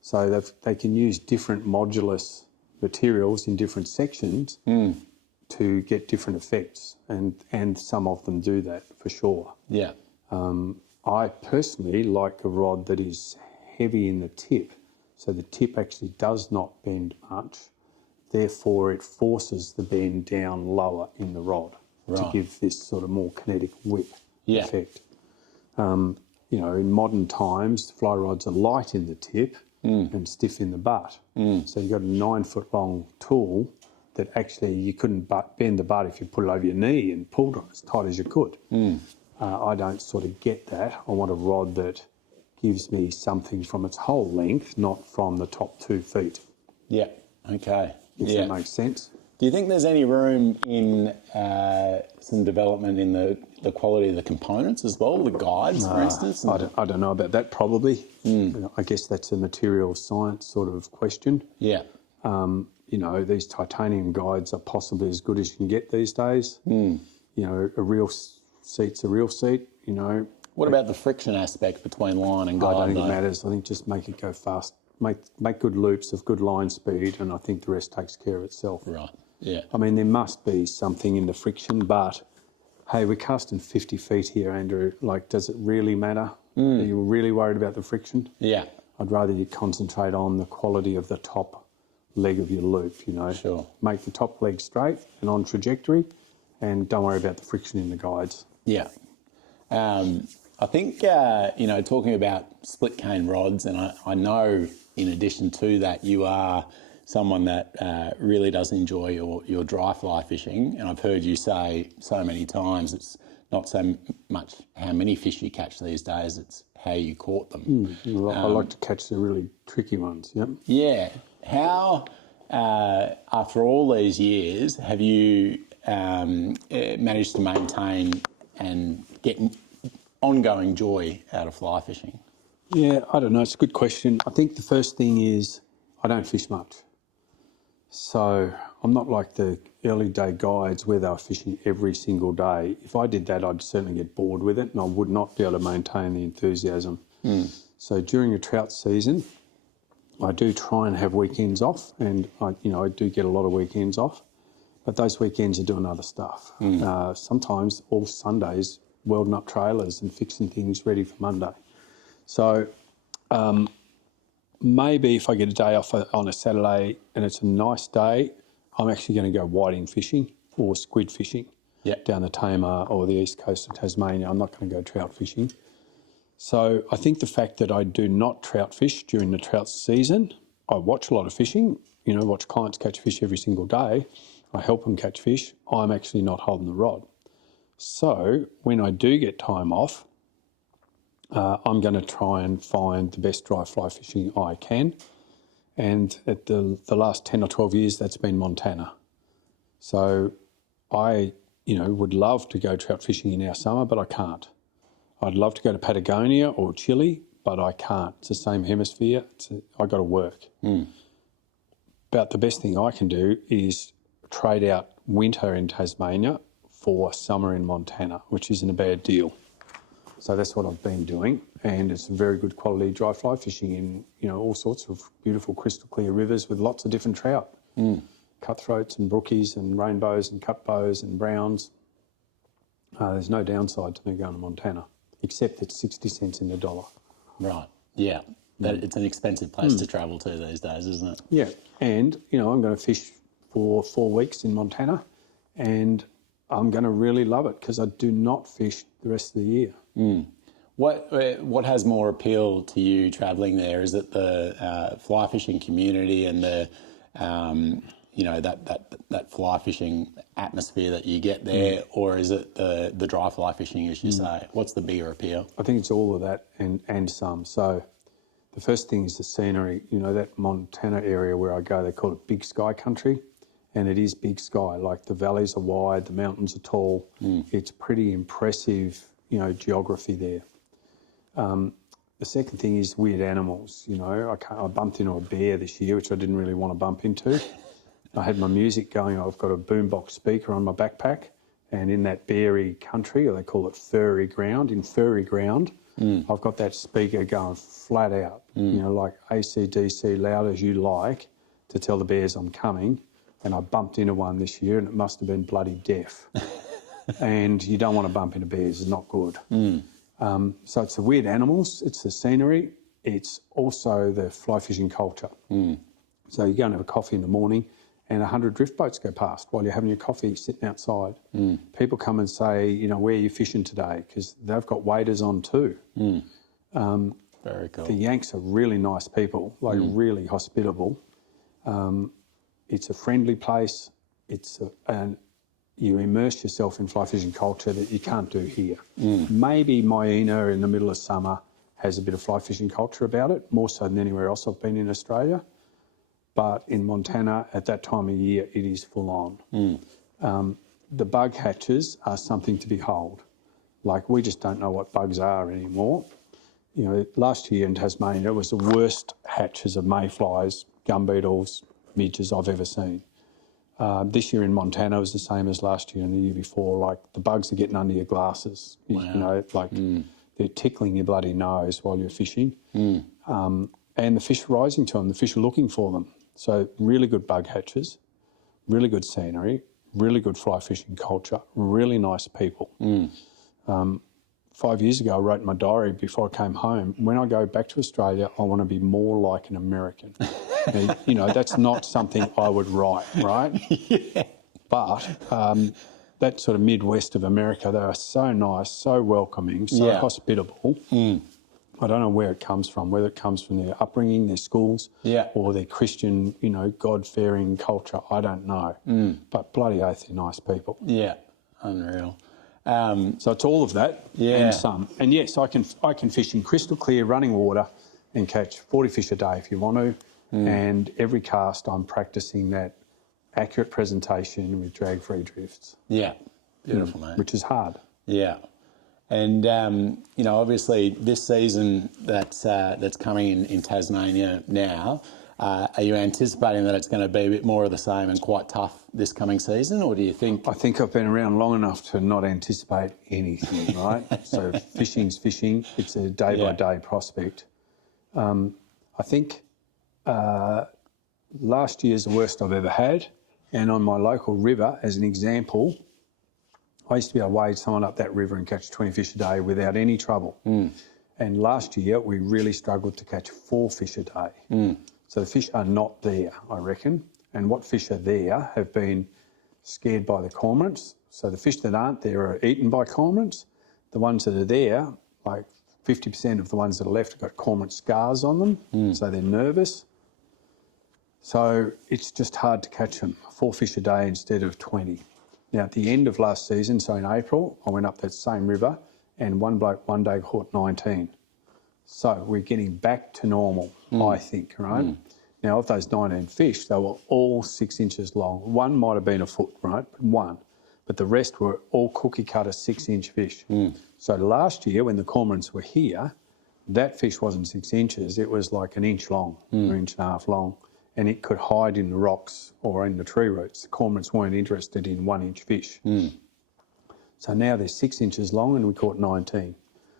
So they can use different modulus materials in different sections to get different effects, and some of them do that for sure. Yeah. I personally like a rod that is heavy in the tip, so the tip actually does not bend much. Therefore, it forces the bend down lower in the rod to give this sort of more kinetic whip effect. In modern times, fly rods are light in the tip and stiff in the butt. So you've got a 9-foot long tool that actually you couldn't bend the butt if you put it over your knee and pulled on it as tight as you could. I don't sort of get that. I want a rod that gives me something from its whole length, not from the top 2 feet. Yeah. Okay. If that makes sense. Do you think there's any room in some development in the quality of the components as well, the guides, for instance? I don't know about that, probably. I guess that's a material science sort of question. Yeah. You know, these titanium guides are possibly as good as you can get these days. You know, a real seat's a real seat, you know. What about the friction aspect between line and guide? I don't think it matters. I think just make it go fast. Make good loops of good line speed, and I think the rest takes care of itself. Right, yeah. I mean, there must be something in the friction, but, hey, we're casting 50 feet here, Andrew. Like, does it really matter? Are you really worried about the friction? Yeah. I'd rather you concentrate on the quality of the top leg of your loop, you know. Sure. Make the top leg straight and on trajectory, and don't worry about the friction in the guides. Yeah. I think, you know, talking about split cane rods, and I know in addition to that, you are someone that really does enjoy your dry fly fishing. And I've heard you say so many times, it's not so much how many fish you catch these days, it's how you caught them. I like to catch the really tricky ones, yep. Yeah. How, after all these years, have you managed to maintain and get ongoing joy out of fly fishing? Yeah, I don't know. It's a good question. I think the first thing is I don't fish much. So I'm not like the early day guides where they were fishing every single day. If I did that, I'd certainly get bored with it and I would not be able to maintain the enthusiasm. So during a trout season, I do try and have weekends off, and I do get a lot of weekends off, but those weekends are doing other stuff. Sometimes all Sundays, welding up trailers and fixing things ready for Monday. So maybe if I get a day off on a Saturday and it's a nice day, I'm actually going to go whiting fishing or squid fishing down the Tamar or the east coast of Tasmania. I'm not going to go trout fishing. So I think the fact that I do not trout fish during the trout season, I watch a lot of fishing, you know, watch clients catch fish every single day. I help them catch fish. I'm actually not holding the rod. So when I do get time off, I'm going to try and find the best dry fly fishing I can. And at the last 10 or 12 years, that's been Montana. So I, would love to go trout fishing in our summer, but I can't. I'd love to go to Patagonia or Chile, but I can't. It's the same hemisphere. I've got to work. About the best thing I can do is trade out winter in Tasmania for summer in Montana, which isn't a bad deal. So that's what I've been doing, and it's very good quality dry fly fishing in, all sorts of beautiful crystal clear rivers with lots of different trout. Cutthroats and brookies and rainbows and cutbows and browns. There's no downside to me going to Montana, except it's 60 cents in the dollar. Right, yeah. It's an expensive place to travel to these days, isn't it? Yeah, and, I'm going to fish for 4 weeks in Montana, and I'm going to really love it because I do not fish the rest of the year. What has more appeal to you travelling there? Is it the fly fishing community and the that fly fishing atmosphere that you get there, or is it the dry fly fishing, as you say? What's the bigger appeal? I think it's all of that and some. So the first thing is the scenery. That Montana area where I go, they call it Big Sky Country, and it is big sky. Like the valleys are wide, the mountains are tall. It's pretty impressive, geography there. The second thing is weird animals. I bumped into a bear this year, which I didn't really want to bump into. I had my music going. I've got a boombox speaker on my backpack, and in that beary country, or they call it furry ground, I've got that speaker going flat out, like AC/DC, loud as you like, to tell the bears I'm coming. And I bumped into one this year, and it must have been bloody deaf. And you don't want to bump into bears; it's not good. So it's the weird animals, it's the scenery, it's also the fly fishing culture. So you go and have a coffee in the morning and 100 drift boats go past while you're having your coffee sitting outside. People come and say, where are you fishing today? Because they've got waders on too. Very cool. The Yanks are really nice people, like really hospitable. It's a friendly place. and you immerse yourself in fly fishing culture that you can't do here. Maybe Myena in the middle of summer has a bit of fly fishing culture about it, more so than anywhere else I've been in Australia. But in Montana, at that time of year, it is full on. The bug hatches are something to behold. Like, we just don't know what bugs are anymore. You know, last year in Tasmania, it was the worst hatches of mayflies, gum beetles, midges I've ever seen. This year in Montana was the same as last year and the year before. Like, the bugs are getting under your glasses. Wow. You know, like they're tickling your bloody nose while you're fishing. And the fish are rising to them. The fish are looking for them. So really good bug hatches, really good scenery, really good fly fishing culture, really nice people. 5 years ago, I wrote in my diary before I came home, when I go back to Australia, I want to be more like an American. Now, you know, that's not something I would write, right? Yeah. But that sort of Midwest of America, they are so nice, so welcoming, so hospitable. I don't know where it comes from, whether it comes from their upbringing, their schools, or their Christian, you know, God-fearing culture. I don't know. But bloody oath, they're nice people. Yeah, unreal. So it's all of that and some. And yes, I can fish in crystal clear running water and catch 40 fish a day if you want to. And every cast I'm practicing that accurate presentation with drag-free drifts. Yeah, beautiful, mate. Which is hard. Yeah. And, you know, obviously this season that's coming in Tasmania now, are you anticipating that it's going to be a bit more of the same and quite tough this coming season, or do you think... I think I've been around long enough to not anticipate anything, right? So fishing's fishing. It's a day-by-day prospect. I think last year's the worst I've ever had, and on my local river, as an example, I used to be able to wade someone up that river and catch 20 fish a day without any trouble. And last year, we really struggled to catch 4 fish a day. So the fish are not there, I reckon. And what fish are there have been scared by the cormorants. So the fish that aren't there are eaten by cormorants. The ones that are there, like 50% of the ones that are left have got cormorant scars on them, so they're nervous. So it's just hard to catch them, 4 fish a day instead of 20. Now, at the end of last season, so in April, I went up that same river and one bloke one day caught 19. So we're getting back to normal, I think, right? Now, of those 19 fish, they were all 6 inches long. One might have been a foot, right? One. But the rest were all cookie-cutter 6-inch fish. So last year, when the cormorants were here, that fish wasn't 6 inches. It was like an inch long, or an inch and a half long. And it could hide in the rocks or in the tree roots. The cormorants weren't interested in 1-inch fish. So now they're 6 inches long and we caught 19.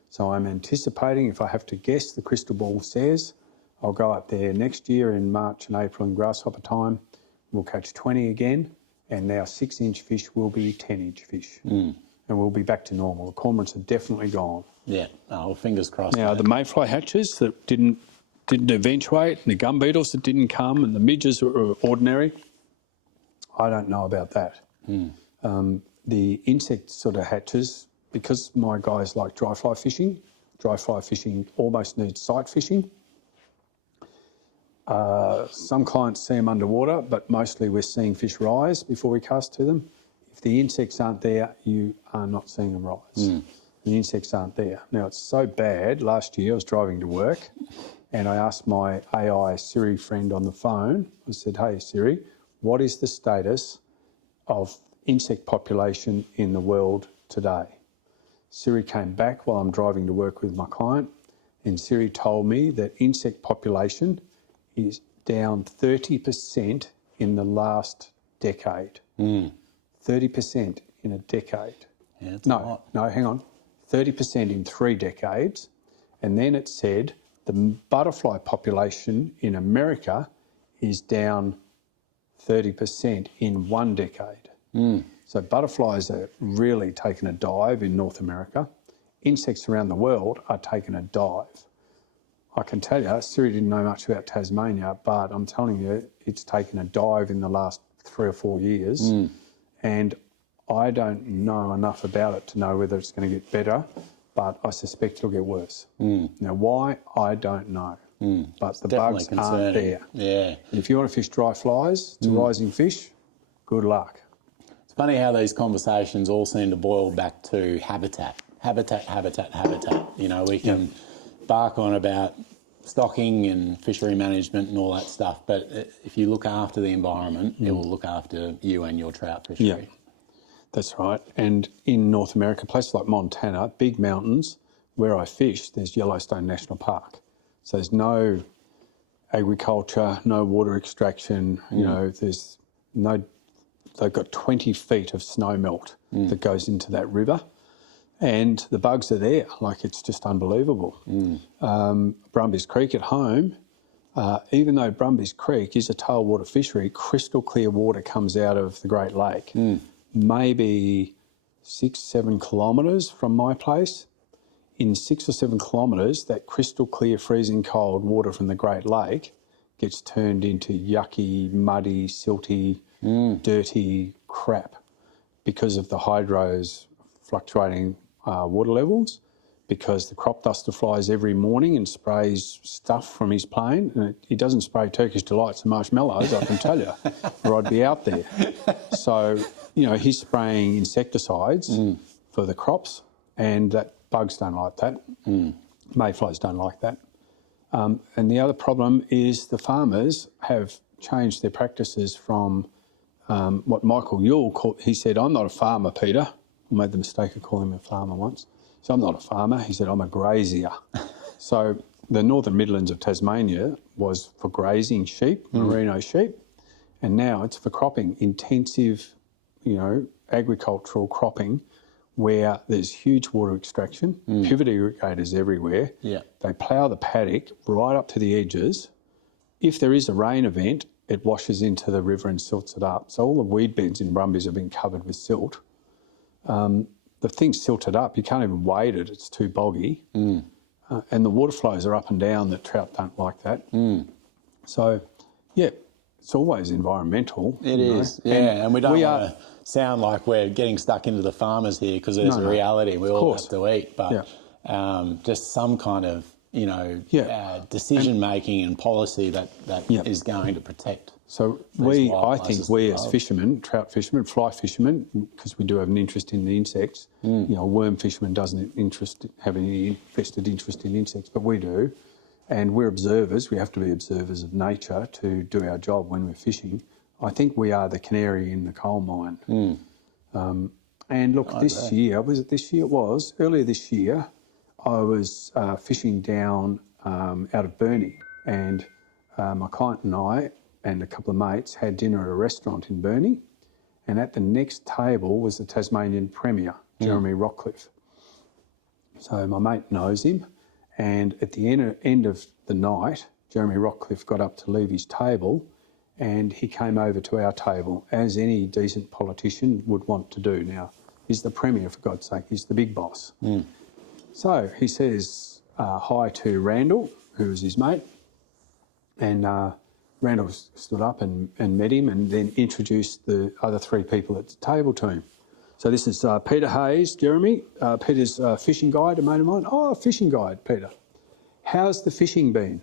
So I'm anticipating, if I have to guess, the crystal ball says, I'll go up there next year in March and April in grasshopper time. We'll catch 20 again, and now 6-inch fish will be 10-inch fish. And we'll be back to normal. The cormorants are definitely gone. Yeah, well, fingers crossed. Now, the mayfly hatches that didn't eventuate, and the gum beetles that didn't come, and the midges that were ordinary, I don't know about that. The insect sort of hatches, because my guys like dry fly fishing almost needs sight fishing. Some clients see them underwater, but mostly we're seeing fish rise before we cast to them. If the insects aren't there, you are not seeing them rise. The insects aren't there. Now, it's so bad. Last year I was driving to work and I asked my AI Siri friend on the phone, I said, hey Siri, what is the status of insect population in the world today? Siri came back while I'm driving to work with my client, and Siri told me that insect population is down 30% in the last decade. 30% in a decade. Yeah, no, hang on. 30% in 3 decades. And then it said the butterfly population in America is down 30% in 1 decade. So butterflies are really taking a dive in North America. Insects around the world are taking a dive. I can tell you, Siri didn't know much about Tasmania, but I'm telling you, it's taken a dive in the last 3 or 4 years. And I don't know enough about it to know whether it's going to get better, but I suspect it'll get worse. Now, why? I don't know. But it's the bugs aren't there. Yeah. If you want to fish dry flies, it's a rising fish, good luck. It's funny how these conversations all seem to boil back to habitat. You know, we can bark on about stocking and fishery management and all that stuff, but if you look after the environment, it will look after you and your trout fishery. Yeah, that's right. And in North America, places like Montana, big mountains, where I fish, there's Yellowstone National Park. So there's no agriculture, no water extraction, you know, there's no, they've got 20 feet of snow melt that goes into that river. And the bugs are there, like it's just unbelievable. Brumbies Creek at home, even though Brumbies Creek is a tailwater fishery, crystal clear water comes out of the Great Lake, maybe 6-7 kilometres from my place. In 6 or 7 kilometres, that crystal clear freezing cold water from the Great Lake gets turned into yucky, muddy, silty, dirty crap because of the hydros fluctuating water levels, because the crop duster flies every morning and sprays stuff from his plane. And he doesn't spray Turkish Delights and marshmallows, I can tell you, or I'd be out there. So, you know, he's spraying insecticides for the crops, and that bugs don't like that. Mayflies don't like that. And the other problem is the farmers have changed their practices from what Michael Yule called, he said, I'm not a farmer, Peter. I made the mistake of calling him a farmer once. So I'm not a farmer. He said, I'm a grazier. So the northern Midlands of Tasmania was for grazing sheep, merino sheep, and now it's for cropping, intensive, you know, agricultural cropping, where there's huge water extraction, pivot irrigators everywhere. Yeah. They plough the paddock right up to the edges. If there is a rain event, it washes into the river and silts it up. So all the weed beds in Brumbies have been covered with silt. The thing's silted up, you can't even wade it, it's too boggy. And the water flows are up and down, that trout don't like that. So, yeah, it's always environmental. It is, yeah, and we don't want to sound like we're getting stuck into the farmers here, because there's a reality, we all have to eat, but just some kind of, you know, decision making and policy that is going to protect. So I think we as fishermen, trout fishermen, fly fishermen, because we do have an interest in the insects, you know, a worm fisherman doesn't have any vested interest in insects, but we do. And we're observers, we have to be observers of nature to do our job when we're fishing. I think we are the canary in the coal mine. And look, this year, was it this year? It was. Earlier this year, I was fishing down out of Burnie, and my client and I and a couple of mates had dinner at a restaurant in Burnie, and at the next table was the Tasmanian Premier, Jeremy Rockcliffe. So my mate knows him, and at the end of the night, Jeremy Rockcliffe got up to leave his table, and he came over to our table, as any decent politician would want to do. Now, he's the Premier, for God's sake, he's the big boss. So he says hi to Randall, who was his mate, and Randall stood up and met him, and then introduced the other three people at the table to him. So this is Peter Hayes, Jeremy. Peter's a fishing guide, a mate of mine. Oh, fishing guide, Peter. How's the fishing been?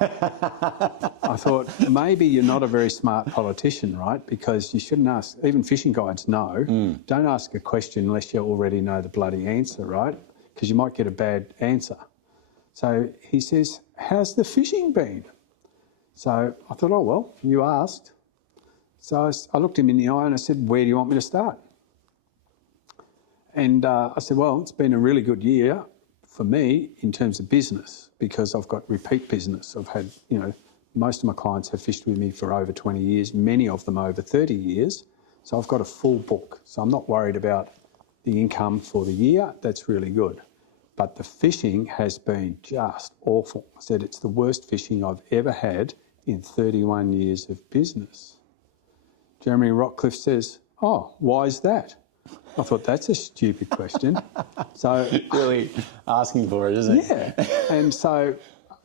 I thought, maybe you're not a very smart politician, right? Because you shouldn't ask, even fishing guides know, don't ask a question unless you already know the bloody answer, right? Because you might get a bad answer. So he says, how's the fishing been? So I thought, oh, well, you asked. So I looked him in the eye and I said, where do you want me to start? And I said, well, it's been a really good year for me in terms of business, because I've got repeat business. I've had, you know, most of my clients have fished with me for over 20 years, many of them over 30 years. So I've got a full book. So I'm not worried about the income for the year. That's really good. But the fishing has been just awful. I said, it's the worst fishing I've ever had in 31 years of business. Jeremy Rockcliffe says, oh, why is that? I thought, that's a stupid question. So really asking for it, isn't it? Yeah. And so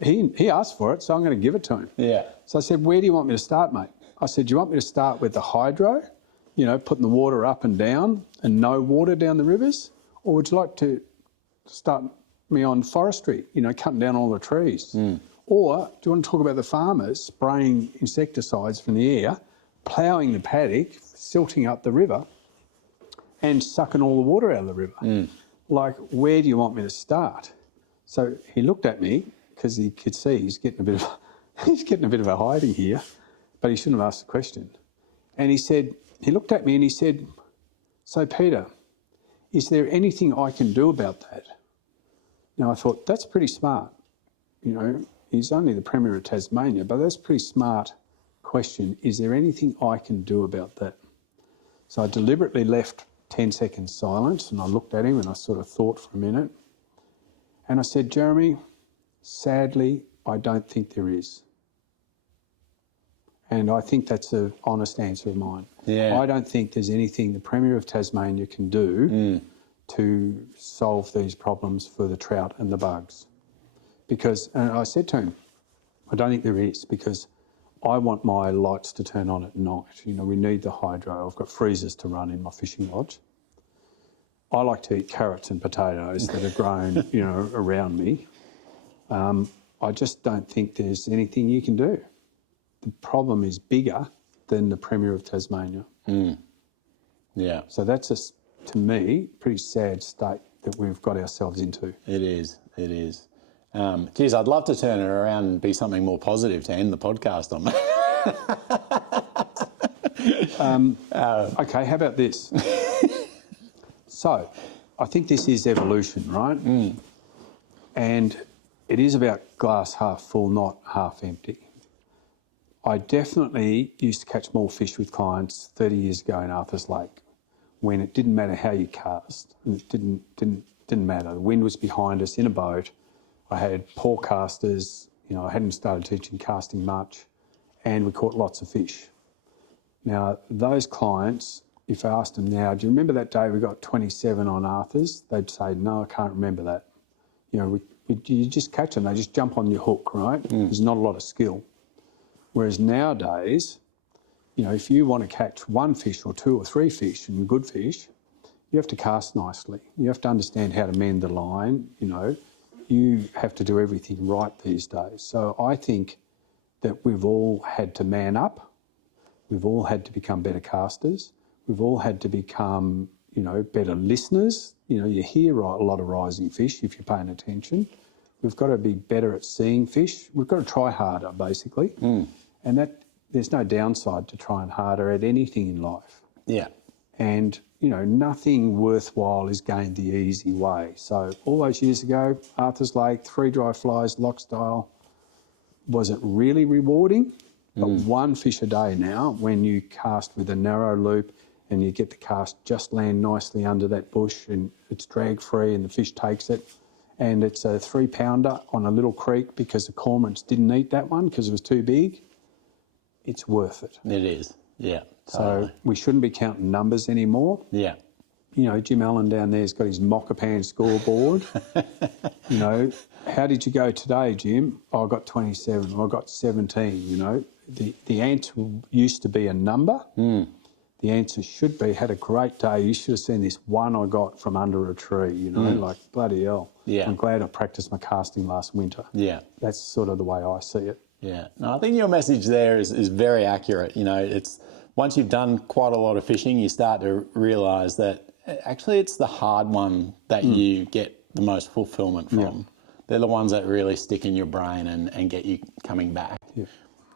he asked for it, so I'm going to give it to him. Yeah. So I said, where do you want me to start, mate? I said, do you want me to start with the hydro, you know, putting the water up and down and no water down the rivers? Or would you like to start me on forestry, you know, cutting down all the trees? Or do you want to talk about the farmers spraying insecticides from the air, ploughing the paddock, silting up the river and sucking all the water out of the river. Like, where do you want me to start? So he looked at me because he could see he's getting a bit of a hiding here, but he shouldn't have asked the question. And he looked at me and he said, "So Peter, is there anything I can do about that?" Now I thought, that's pretty smart. You know, he's only the Premier of Tasmania, but that's a pretty smart question. Is there anything I can do about that? So I deliberately left 10 seconds silence and I looked at him and I sort of thought for a minute. And I said, "Jeremy, sadly, I don't think there is." And I think that's an honest answer of mine. Yeah. I don't think there's anything the Premier of Tasmania can do to solve these problems for the trout and the bugs. Because, and I said to him, I don't think there is, because I want my lights to turn on at night. You know, we need the hydro. I've got freezers to run in my fishing lodge. I like to eat carrots and potatoes that are grown, you know, around me. I just don't think there's anything you can do. The problem is bigger than the Premier of Tasmania. Yeah. So that's, to me, pretty sad state that we've got ourselves into. It is. Geez, I'd love to turn it around and be something more positive to end the podcast on. Okay, how about this? So, I think this is evolution, right? And it is about glass half full, not half empty. I definitely used to catch more fish with clients 30 years ago in Arthur's Lake, when it didn't matter how you cast. It didn't matter. The wind was behind us in a boat. I had poor casters. You know, I hadn't started teaching casting much, and we caught lots of fish. Now, those clients, if I asked them now, "Do you remember that day we got 27 on Arthur's?" They'd say, "No, I can't remember that." You know, you just catch them. They just jump on your hook, right? There's not a lot of skill. Whereas nowadays, you know, if you want to catch one fish or two or three fish and good fish, you have to cast nicely. You have to understand how to mend the line, you know. You have to do everything right these days. So I think that we've all had to man up. We've all had to become better casters. We've all had to become, you know, better listeners. You know, you hear a lot of rising fish if you're paying attention. We've got to be better at seeing fish. We've got to try harder, basically. And that there's no downside to trying harder at anything in life. Yeah. And, you know, nothing worthwhile is gained the easy way. So all those years ago, Arthur's Lake, 3 dry flies, lock style, was it really rewarding? But one fish a day now, when you cast with a narrow loop and you get the cast just land nicely under that bush and it's drag free and the fish takes it, and it's a 3-pounder on a little creek because the cormorants didn't eat that one because it was too big, it's worth it. It is. Yeah. Totally. So we shouldn't be counting numbers anymore. Yeah. You know, Jim Allen down there's got his Moccapan scoreboard. You know, how did you go today, Jim? Oh, I got 27, or I got 17, you know. The answer used to be a number. The answer should be, had a great day. You should have seen this one I got from under a tree, you know, like bloody hell. Yeah. I'm glad I practiced my casting last winter. Yeah. That's sort of the way I see it. Yeah. No, I think your message there is very accurate. You know, it's once you've done quite a lot of fishing, you start to realise that actually it's the hard one that you get the most fulfilment from. Yeah. They're the ones that really stick in your brain and get you coming back. Yeah.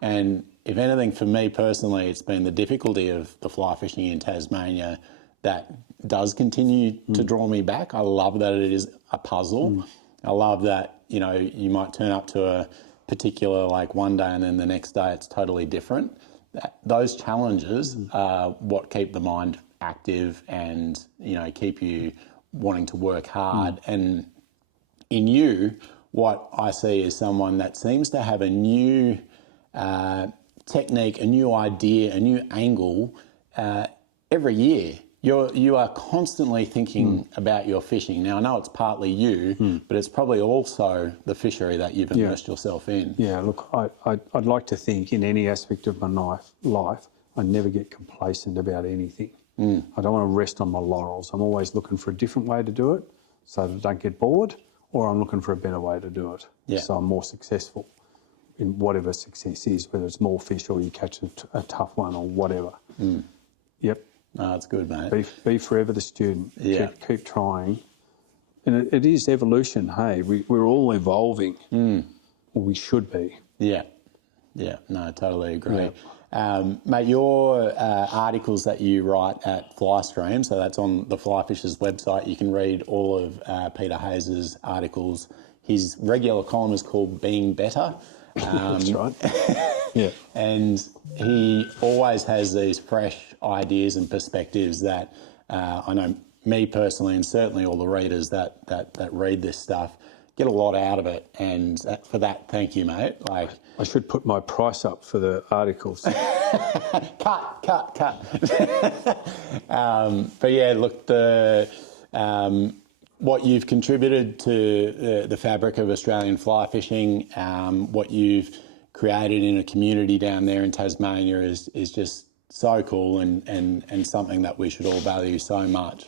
And if anything, for me personally, it's been the difficulty of the fly fishing in Tasmania that does continue to draw me back. I love that it is a puzzle. I love that, you know, you might turn up to a particular like one day and then the next day it's totally different. Those challenges are what keep the mind active and, you know, keep you wanting to work hard. And in you, what I see is someone that seems to have a new technique, a new idea, a new angle every year. You are constantly thinking about your fishing. Now, I know it's partly you, but it's probably also the fishery that you've immersed yourself in. Yeah, look, I'd like to think in any aspect of my life, I never get complacent about anything. I don't want to rest on my laurels. I'm always looking for a different way to do it so that I don't get bored, or I'm looking for a better way to do it so I'm more successful. in whatever success is, whether it's more fish or you catch a tough one or whatever. Yep. No, that's good, mate. Be forever the student. Yeah. Keep trying. And it is evolution, hey. We're all evolving. Or we should be. Yeah. Yeah, no, totally agree. Mate, your articles that you write at Flystream, so that's on the Flyfisher's website, you can read all of Peter Hayes' articles. His regular column is called Being Better. That's right. Yeah. And he always has these fresh ideas and perspectives that I know me personally, and certainly all the readers that read this stuff, get a lot out of it. And for that, thank you, mate. Like, I should put my price up for the articles. cut. But yeah, look, what you've contributed to the fabric of Australian fly fishing, what you've created in a community down there in Tasmania is just so cool and something that we should all value so much.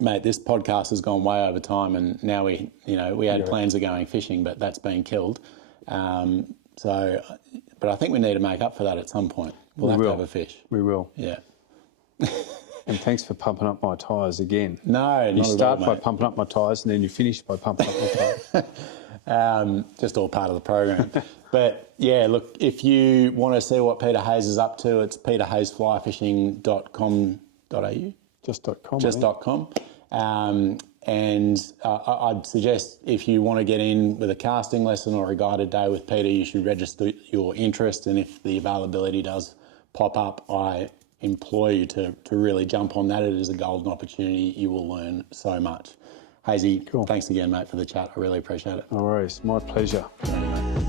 Mate, this podcast has gone way over time, and now we had plans of going fishing, but that's been killed. But I think we need to make up for that at some point. We'll have to have a fish. We will. Yeah. And thanks for pumping up my tyres again. No, you start by pumping up my tyres, and then you finish by pumping up my tyres. Just all part of the program. But yeah, look, if you want to see what Peter Hayes is up to, it's peterhayesflyfishing.com.au. Just.com. Just.com. And I'd suggest if you want to get in with a casting lesson or a guided day with Peter, you should register your interest. And if the availability does pop up, I implore you to really jump on that. It is a golden opportunity. You will learn so much. Hazy, Thanks again, mate, for the chat. I really appreciate it. No worries. My pleasure. Anyway.